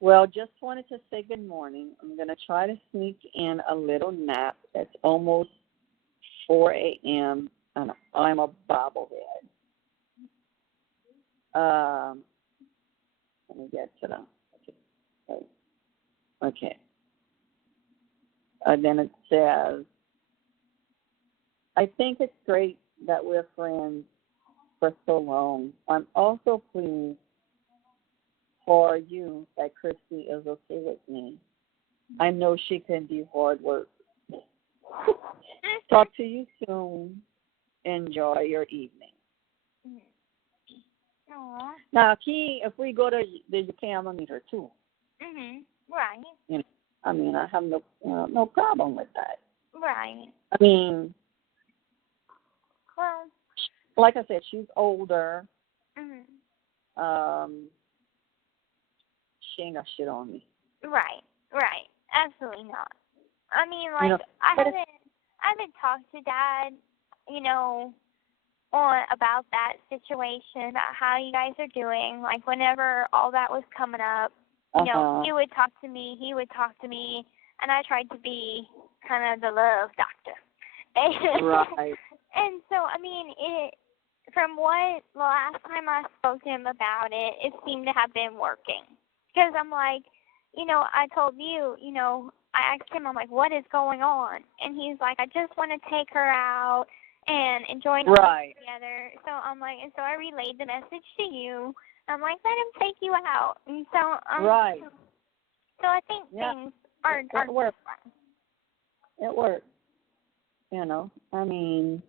Well, just wanted to say good morning. I'm going to try to sneak in a little nap. It's almost 4 a.m., and I'm a bobblehead. Let me get to the... Okay. And then it says, I think it's great that we're friends for so long. I'm also pleased for you that Kristy is okay with me. I know she can be hard work. Talk to you soon. Enjoy your evening. Aww. Now, if we go to the UK, I'm going to meet her too. Right. I have no problem with that. Right. Well, like I said, she's older. She ain't got shit on me. Right. Absolutely not. I haven't talked to Dad, about that situation, about how you guys are doing. Like, whenever all that was coming up, you would talk to me, he would talk to me, and I tried to be kind of the love doctor. Right. And so, from what the last time I spoke to him about it, it seemed to have been working. Because I'm like, I told you, I asked him, I'm like, what is going on? And he's like, I just want to take her out and enjoy right. together. So I'm like, and so I relayed the message to you. I'm like, let him take you out. And so, right. So I think things are it works. It works. I mean,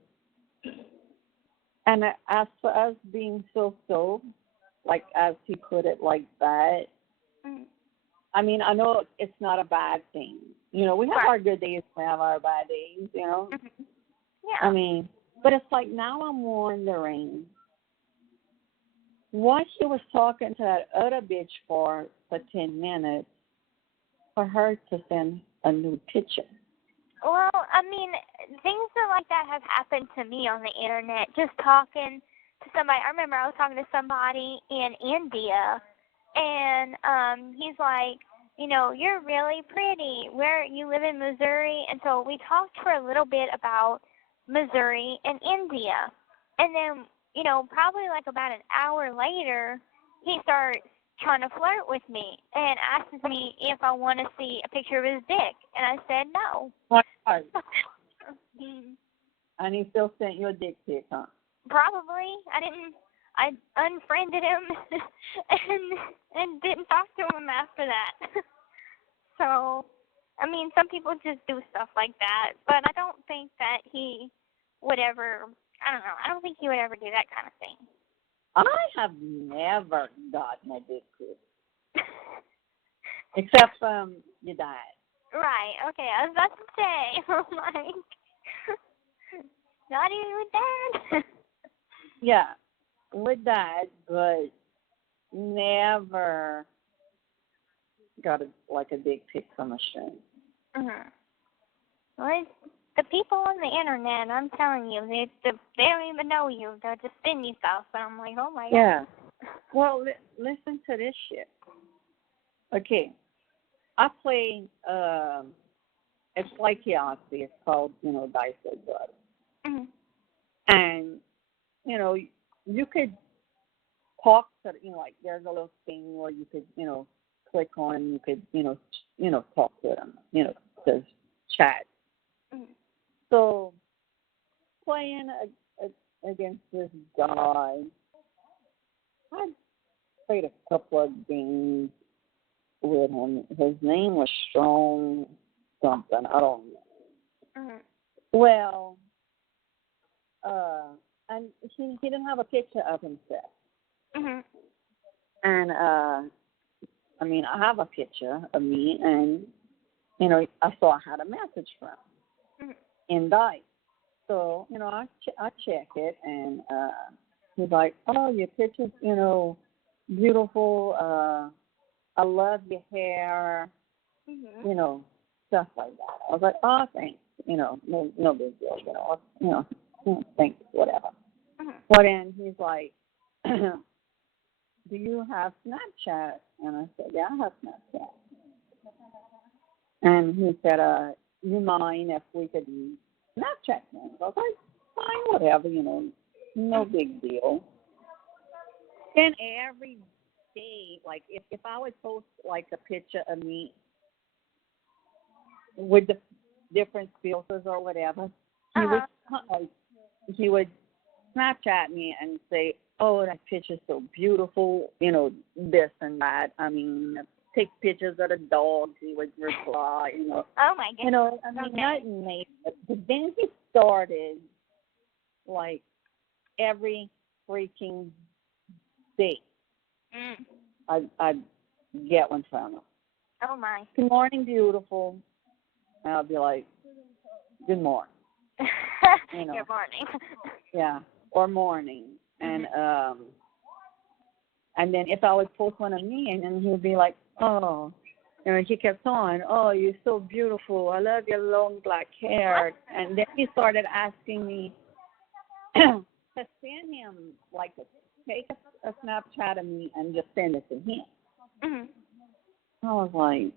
and as for us being so, like as he put it like that, I mean, I know it's not a bad thing. We have our good days, we have our bad days, Yeah. I mean, but it's like now I'm wondering what he was talking to that other bitch for 10 minutes for her to send a new picture. Well, I mean, things like that have happened to me on the internet. Just talking to somebody. I remember I was talking to somebody in India, and he's like, you're really pretty. Where you live in Missouri, and so we talked for a little bit about Missouri and India, and then probably like about an hour later, he starts trying to flirt with me and asks me if I want to see a picture of his dick, and I said no. And he still sent you a dick pic, huh? Probably. I unfriended him and didn't talk to him after that. So, I mean, some people just do stuff like that, but I don't think that he would ever, I don't know, I don't think he would ever do that kind of thing. I have never gotten a dick pic. Except from your dad. Right, okay, I was about to say, like, not even with Dad. Yeah, with Dad, but never got a big pic from a string. Well, it's the people on the internet, I'm telling you, they don't even know you. They'll just spin you stuff, and I'm like, oh my God. Yeah. Well, listen to this shit. Okay, I play. It's like Yahtzee. It's called, Dice with Blood. And you could talk to, like there's a little thing where you could, click on. You could, talk to them. There's chat. So playing against this guy, I played a couple of games with him. His name was Strong something. I don't know. Well, and he didn't have a picture of himself. And I mean, I have a picture of me, and I saw I had a message from in Dice. So I check it, and he's like, "Oh, your picture's beautiful. I love your hair." Stuff like that. I was like, "Oh, thanks. No big deal. Thanks, whatever." But then he's like, "Do you have Snapchat?" And I said, "Yeah, I have Snapchat." And he said, "You mind if we could Snapchat things?" I was like, "Fine, whatever, no big deal." Then every day, like if I would post like a picture of me with the different filters or whatever, he would Snapchat me and say, "Oh, that picture's so beautiful," this and that. I mean, take pictures of the dogs. He would reply, Oh my goodness. I mean, nothing made it. But then he started like every freaking day. I'd get one from him. Oh my. "Good morning, beautiful." And I'll be like, "Good morning." Good morning. Yeah, or morning. And then if I would post one of me, and then he'd be like, "Oh," he kept on, "Oh, you're so beautiful. I love your long black hair." And then he started asking me to send him, like, take a Snapchat of me and just send it to him. I was like,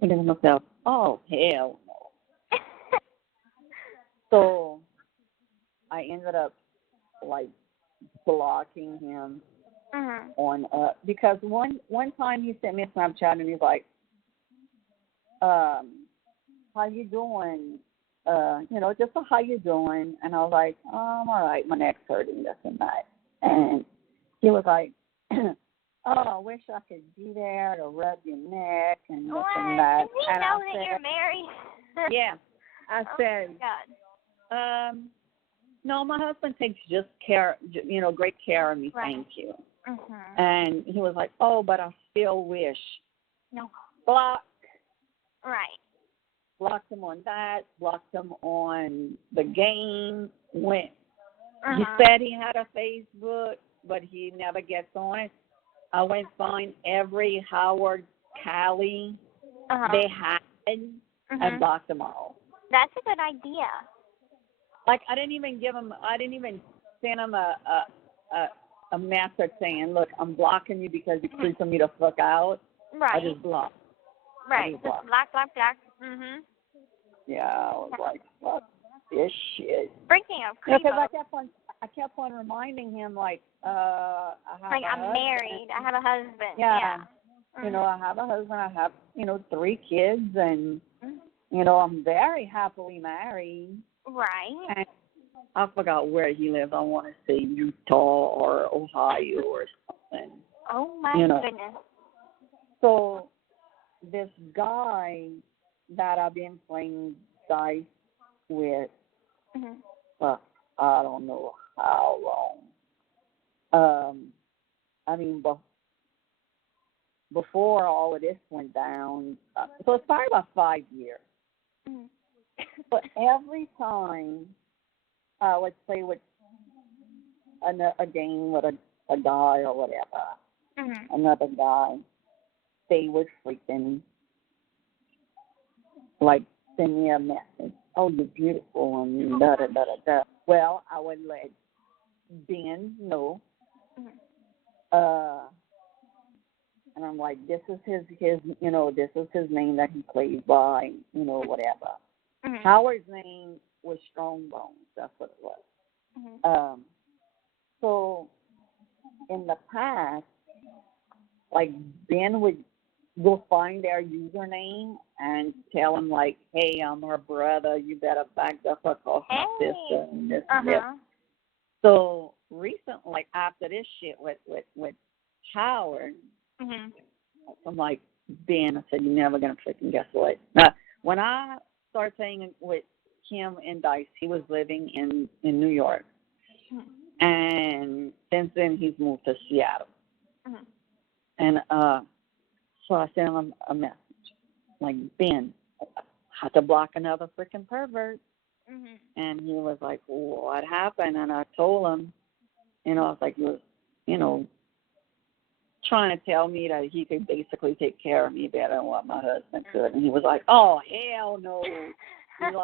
thinking to myself, oh, hell no. So I ended up, like, blocking him on, because one time he sent me a Snapchat and he's like, "How you doing? Just a how you doing?" And I was like, "Oh, I'm all right. My neck's hurting, this and that." And he was like, "Oh, I wish I could be there to rub your neck and this and that." Does he know that you're married? Yeah. I Oh, said, God. no, my husband takes just care, great care of me. Right. Thank you. Mhm. And he was like, oh, but I still wish. No. Block. Right. Blocked him on that. Blocked him on the game. He said he had a Facebook, but he never gets on it. I went find every Howard Callie they had and blocked them all. That's a good idea. Like I didn't even send him a message saying, look, I'm blocking you because you're creeping me the fuck out. Right. I just blocked. Right. Just block. Mhm. Yeah, I was like, fuck this shit. Speaking of Because creepos, I kept on reminding him, like, I'm married. I have a husband. Yeah. Mm-hmm. I have a husband. I have, 3 kids, and, I'm very happily married. Right. And I forgot where he lives. I want to say Utah or Ohio or something. Oh, my goodness. So this guy that I've been playing dice with, I don't know how long. I mean, before all of this went down, so it's probably about 5 years. But every time I would play with a game with a guy or whatever, another guy, they would freaking like send me a message. Oh, you're beautiful, and da da da da da. Well, I would let Ben know. And I'm like, this is his this is his name that he plays by, whatever. Howard's name was Strong Bones. That's what it was. So in the past, like Ben would go find their username and tell him like, hey, I'm her brother. You better back the fuck off my sister and this and this. So recently, like after this shit with Howard, I'm like, Ben, I said, you're never going to freaking guess what. Now, when I started playing with him in dice, he was living in New York. And since then, he's moved to Seattle. And so I sent him a message, like, Ben, I had to block another freaking pervert. And he was like, what happened? And I told him, I was like, he was, trying to tell me that he could basically take care of me better than what my husband could. And he was like, oh, hell no. He's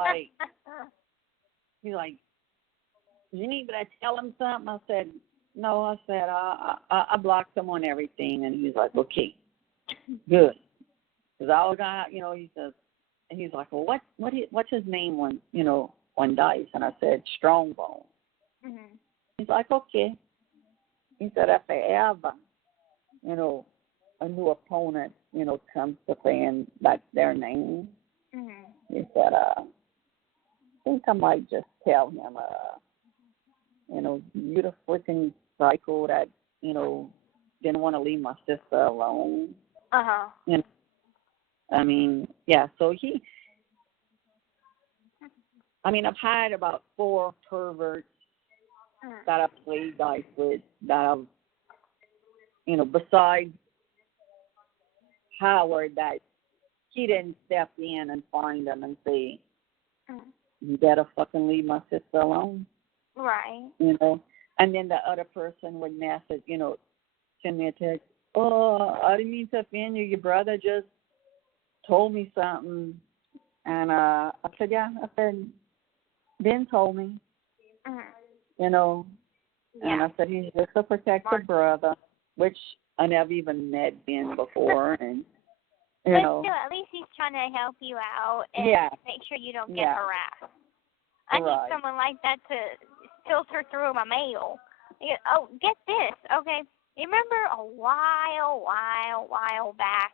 like, you need to tell him something? I said, no. I said, I blocked him on everything. And he's like, okay, good. Because I was going, he says, and he's like, well, what's his name on dice? And I said, Strongbone. He's like, okay. He said, if I ever, a new opponent, comes to saying that's their name, he said, I think I might just tell him, you're the freaking psycho that, didn't want to leave my sister alone. I mean, yeah, so I've had about 4 perverts that I've played dice with that I've, besides Howard, that he didn't step in and find them and say, you better fucking leave my sister alone. Right. And then the other person would message, send me a text, oh, I didn't mean to offend you. Your brother just told me something. And I said, yeah. I said, Ben told me, And I said, he's just a protective brother, which I never even met Ben before. And, but still, at least he's trying to help you out and make sure you don't get harassed. I need someone like that to filter through my mail. Oh, get this, okay? You remember a while back,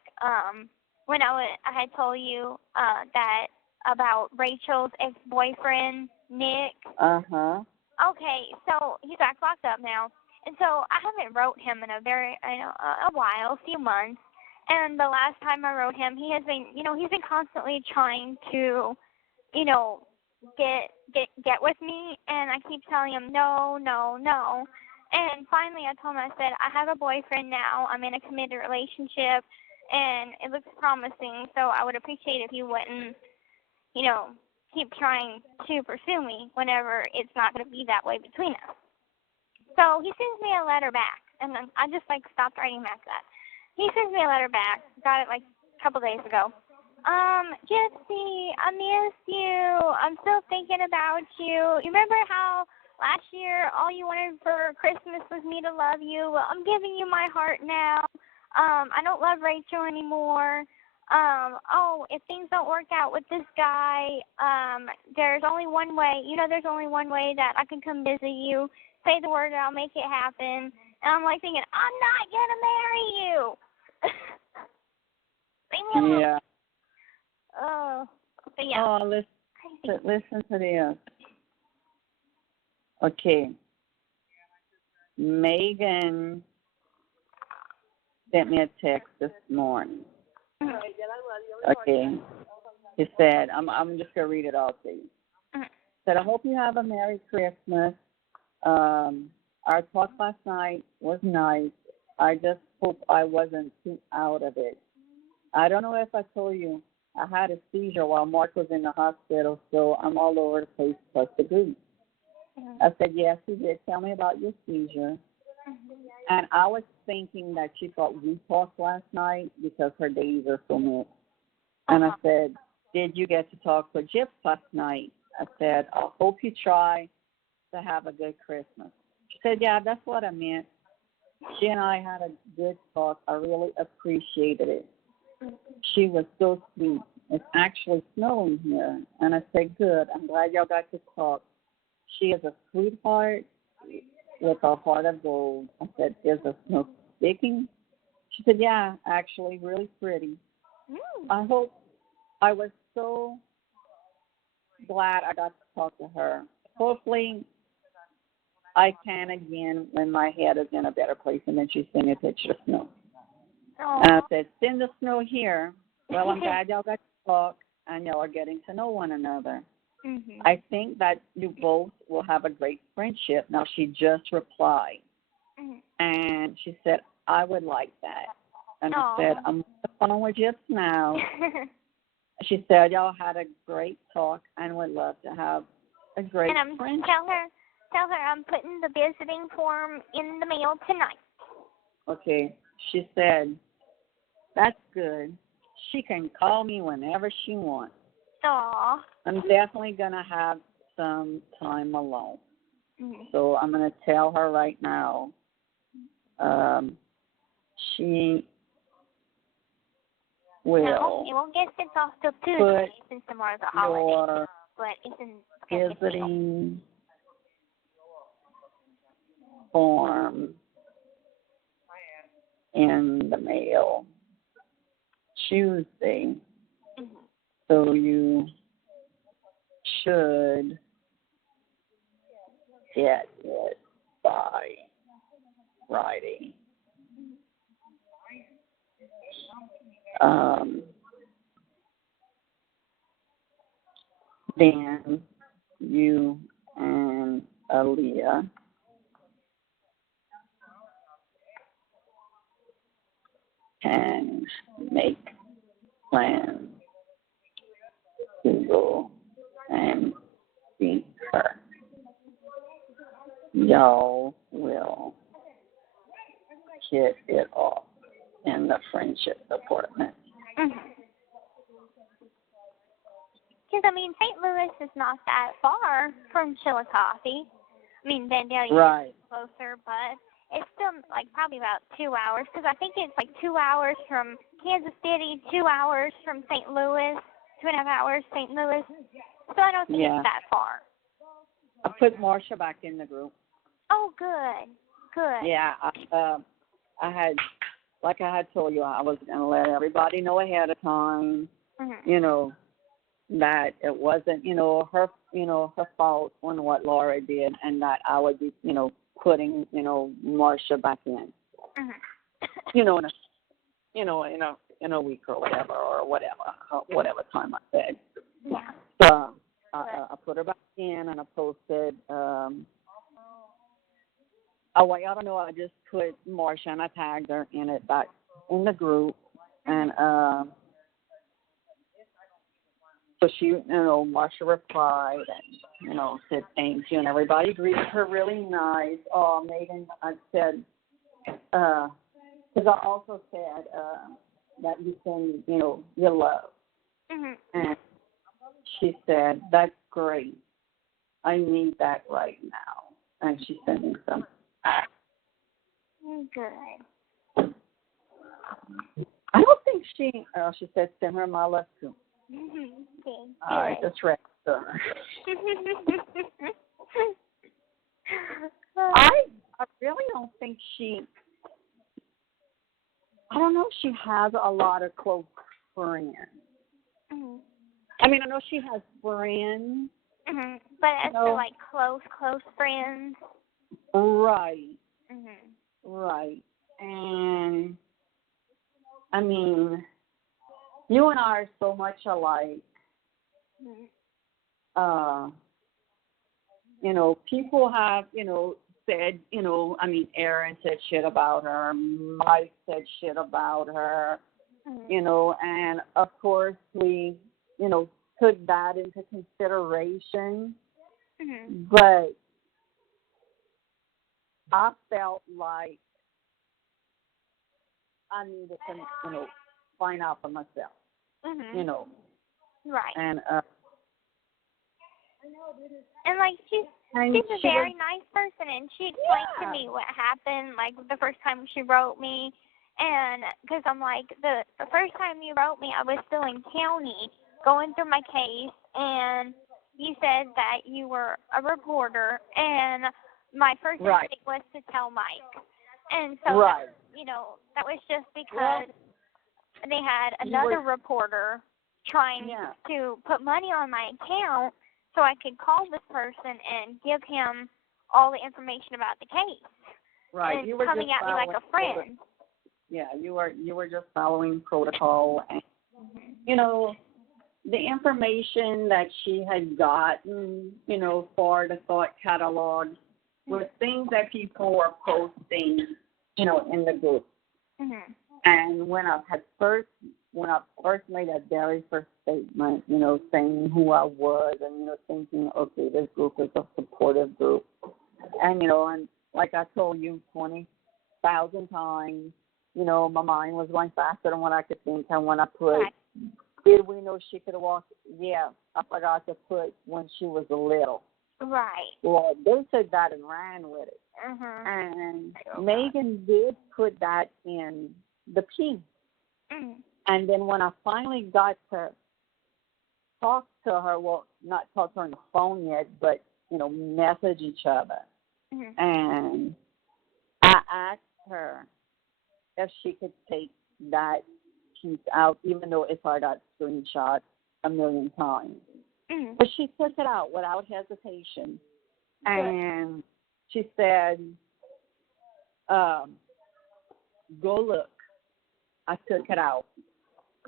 when I had told you that about Rachel's ex-boyfriend, Nick? Okay, so he's back locked up now, and so I haven't wrote him in a while, a few months. And the last time I wrote him, he has been, he's been constantly trying to get with me, and I keep telling him no, no, no. And finally I told him, I said, I have a boyfriend now. I'm in a committed relationship, and it looks promising, so I would appreciate if you wouldn't, keep trying to pursue me whenever it's not going to be that way between us. So he sends me a letter back, and then I just, stopped writing him after that. He sends me a letter back. Got it, a couple days ago. Gypsy, I miss you. I'm still thinking about you. You remember how last year all you wanted for Christmas was me to love you? Well, I'm giving you my heart now. I don't love Rachel anymore. If things don't work out with this guy, there's only one way. There's only one way that I can come visit you. Say the word and I'll make it happen. And I'm thinking, I'm not going to marry you. Leave me alone. Yeah. But yeah. Oh, listen to this. Okay. Megan sent me a text this morning. Okay. She said, I'm just going to read it all to you. Said, I hope you have a Merry Christmas. Our talk last night was nice. I just hope I wasn't too out of it. I don't know if I told you I had a seizure while Mark was in the hospital, so I'm all over the place plus the grief. I said, yes, you did. Tell me about your seizure. And I was thinking that she thought we talked last night because her days are so mixed. And I said, did you get to talk with Gypsy last night? I said, I hope you try to have a good Christmas. She said, yeah, that's what I meant. She and I had a good talk. I really appreciated it. She was so sweet. It's actually snowing here. And I said, good. I'm glad y'all got to talk. She is a sweetheart with a heart of gold. I said, is the snow sticking? She said, yeah, actually, really pretty. I was so glad I got to talk to her. Hopefully, I can again when my head is in a better place. And then she sent me a picture of snow. And I said, send the snow here. Well, I'm glad y'all got to talk, and y'all are getting to know one another. I think that you both will have a great friendship. Now, she just replied, and she said, I would like that. And I said, I'm on the phone with you now. She said, y'all had a great talk and would love to have a great friendship. Tell her I'm putting the visiting form in the mail tonight. Okay. She said, that's good. She can call me whenever she wants. Aw. I'm definitely going to have some time alone. So I'm going to tell her right now. She will. It won't get sent off till Tuesday since tomorrow's a holiday. But it's in visiting form in the mail Tuesday. So you should get it by Friday. Then you and Aleah can make plans to go and see her. Y'all will hit it off in the friendship department. Because, St. Louis is not that far from Chillicothe. Vandalia is closer, but it's still, probably about 2 hours. Because I think it's, 2 hours from Kansas City, 2 hours from St. Louis, 2.5 hours St. Louis. So I don't think it's that far. I put Marcia back in the group. Oh, good. Good. Yeah, I had, like I had told you, I was going to let everybody know ahead of time, that it wasn't, her fault on what Laura did, and that I would be, putting, Marcia back in, in a week or whatever time I said. Yeah. So I put her back in, and I posted. I don't know. I just put Marsha, and I tagged her in it back in the group, and so she, Marsha replied and said thank you, and everybody greeted her really nice. Oh, Megan, I said, because I also said that you send your love, and she said that's great. I need that right now, and she sent me some. Good. I don't think she said send her my love too. Okay. All right, that's right. I really don't think I don't know if she has a lot of close friends. I mean, I know she has friends. But as for like close friends. Right. Right. And I mean, you and I are so much alike. People have, said, I mean, Aaron said shit about her, Mike said shit about her, and of course we, took that into consideration. But I felt like I needed to, find out for myself, Right. And like she's a very nice person, and she explained to me what happened, like the first time she wrote me, and because I'm like, the first time you wrote me, I was still in county going through my case, and you said that you were a reporter, and my first instinct was to tell Mike, and so that was just because they had another reporter trying to put money on my account so I could call this person and give him all the information about the case. Right. And you were coming just at me like a friend. You were just following protocol, and the information that she had gotten, for the thought catalog were things that people were posting, in the group. And when I first made that very first statement, saying who I was and, thinking, okay, this group is a supportive group. And, and like I told you 20,000 times, my mind was going faster than what I could think. And when I put, did we know she could walk? Yeah, I forgot to put when she was little. Right. Well, they said that and ran with it. And Megan did put that in the piece. And then when I finally got to talk to her, well, not talk to her on the phone yet, but, message each other. And I asked her if she could take that piece out, even though if I got screenshots a million times. But she took it out without hesitation. And she said, go look. I took it out.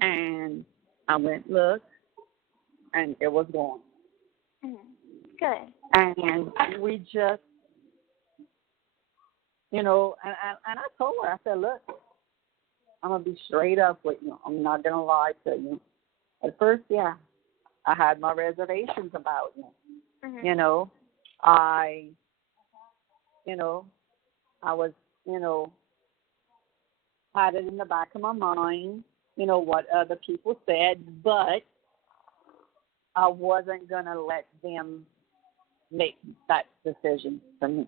And I went look, and it was gone. Good. And we just, and I told her, I said, look, I'm going to be straight up with you. I'm not going to lie to you. At first, I had my reservations about you. I was, had it in the back of my mind, what other people said, but I wasn't going to let them make that decision for me.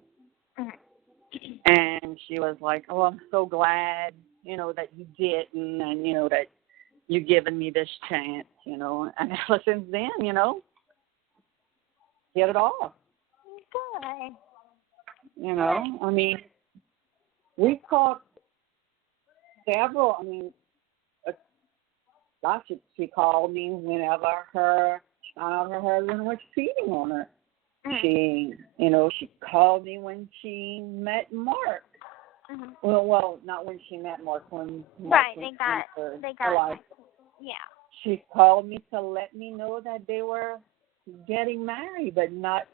And she was like, oh, I'm so glad, that you didn't, and, that you've given me this chance, and ever since then, get it off. Good. I mean, we talked several, she called me whenever her husband was cheating on her. She, she called me when she met Mark. Well, not when she met Mark, when Mark they got She called me to let me know that they were, getting married, but not,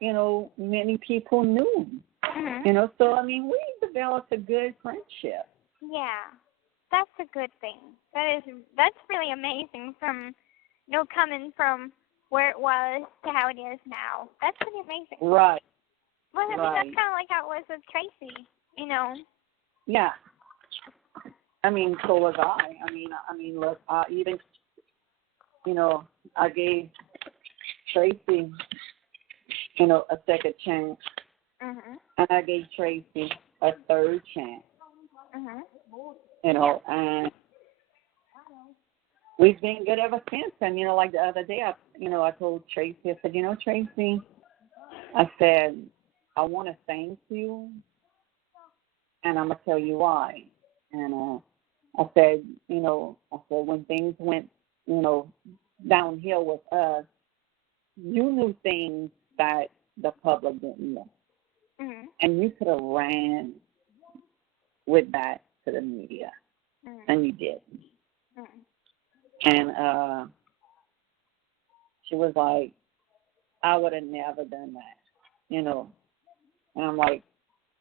many people knew. Mm-hmm. So I mean, we developed a good friendship. Yeah, that's a good thing. That's really amazing from, coming from where it was to how it is now. That's pretty amazing. Right. Well, I mean, that's kind of like how it was with Tracy, Yeah. I mean, so was I. I mean, look, even, I gave Tracy, a second chance, and I gave Tracy a third chance, and we've been good ever since. And like the other day, I told Tracy, I said, Tracy, I said, I want to thank you, and I'm gonna tell you why. And I said, when things went, downhill with us, you knew things that the public didn't know. Mm-hmm. And you could have ran with that to the media. Mm-hmm. And you did. Mm-hmm. And she was like, I would have never done that, And I'm like,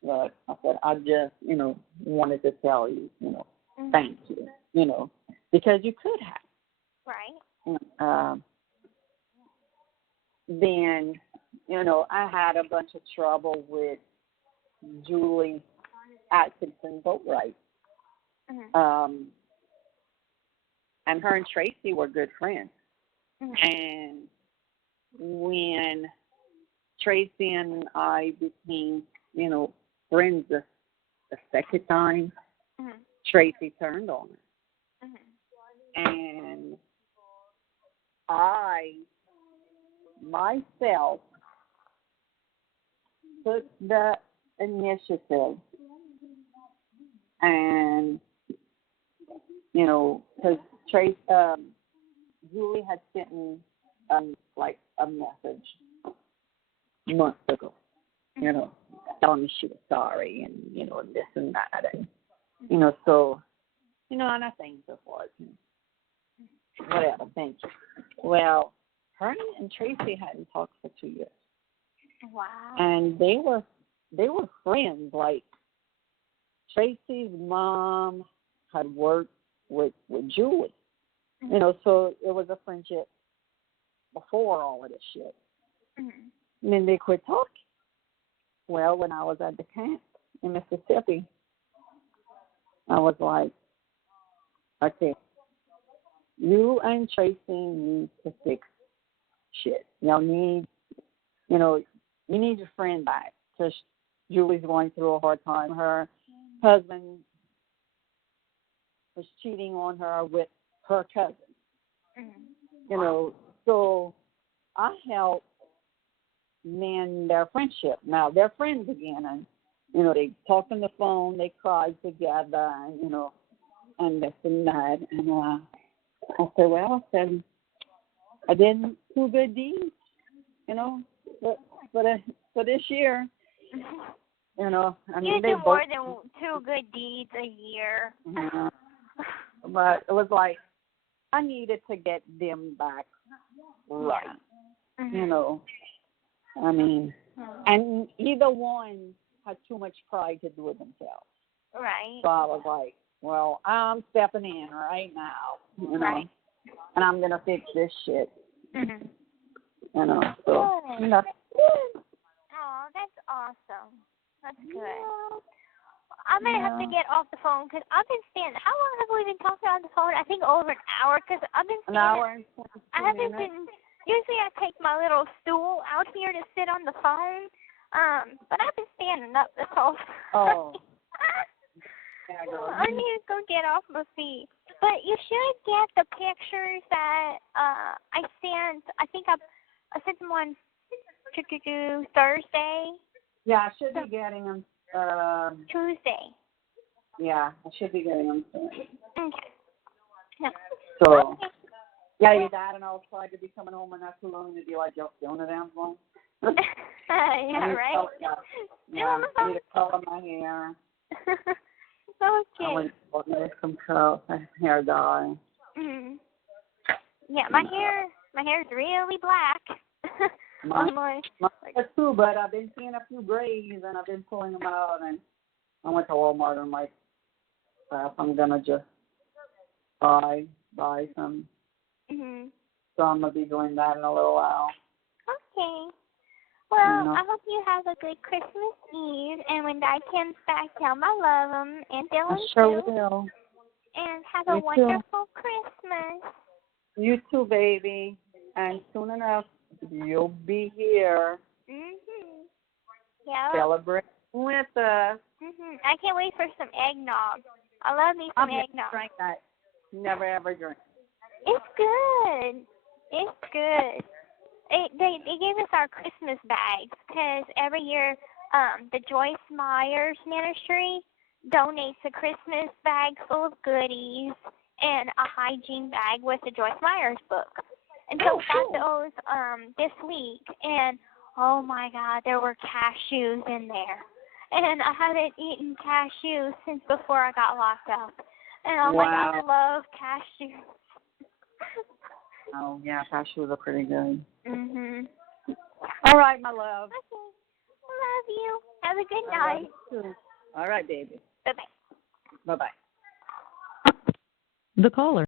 look, I said, I just, wanted to tell you, thank you, because you could have. Right. Then, I had a bunch of trouble with Julie Atkinson boat rights. Mm-hmm. And her and Tracy were good friends. Mm-hmm. And when Tracy and I became, friends the second time, mm-hmm. Tracy turned on her. Mm-hmm. And I myself took the initiative, and because Julie had sent me like a message months ago, telling me she was sorry, and this and that, and so and I thanked her for it. Whatever, thank you. Well, her and Tracy hadn't talked for 2 years. Wow. And they were friends. Like, Tracy's mom had worked with Julie. So it was a friendship before all of this shit. Mm-hmm. And then they quit talking. Well, when I was at the camp in Mississippi, I was like, okay, you and Tracy need to fix shit. Y'all need, you need your friend back, because Julie's going through a hard time. Her husband was cheating on her with her cousin. Mm-hmm. So I helped mend their friendship. Now they're friends again, and they talk on the phone, they cry together, and and this and that. And I said, well, I did 2 good deeds, for this year. I mean, you they do both, more than 2 good deeds a year. But it was like I needed to get them back right. Yeah. Mm-hmm. I mean, and either one had too much pride to do it themselves. Right. So I was like, well, I'm stepping in right now, Right. and I'm gonna fix this shit. Mm-hmm. So Oh, that's awesome. That's good. I'm going to have to get off the phone, because I've been standing. How long have we been talking on the phone? I think over an hour, because I've been standing. An hour and 22 I haven't minutes. usually I take my little stool out here to sit on the phone, but I've been standing up this whole Oh. Yeah, I need to go get off my feet. But you should get the pictures that I sent. I think I sent them on Thursday. Yeah, I should be getting them. Tuesday. Yeah, I should be getting them soon. Okay. Yeah. So, yeah, your dad and I will try to be coming home in not too long to be like, y'all still on the damn phone? Yeah, right? Yeah, I need to color my hair. Okay. I went to get some curls, hair dye. Mm-hmm. Yeah, my hair's really black. Mine too, but I've been seeing a few grays and I've been pulling them out. And I went to Walmart and I'm like, perhaps I'm gonna just buy some. Mhm. So I'm gonna be doing that in a little while. Okay. Well, I hope you have a good Christmas Eve, and when Dad comes back, tell him I love him, and tell him sure too. will. And have a wonderful Christmas. You too, baby. And soon enough, you'll be here. Mhm. Yeah. Celebrate with us. Mhm. I can't wait for some eggnog. I love me some eggnog. Drink that. Never ever drink. It's good. It's good. They gave us our Christmas bags because every year the Joyce Myers Ministry donates a Christmas bag full of goodies and a hygiene bag with the Joyce Myers book. And so I got those this week, and oh my God, there were cashews in there. And I haven't eaten cashews since before I got locked up. And oh my God, I love cashews. Oh yeah, cashews are pretty good. Mhm. All right, my love. Okay. Love you. Have a good night. All right, baby. Bye-bye. Bye-bye. The caller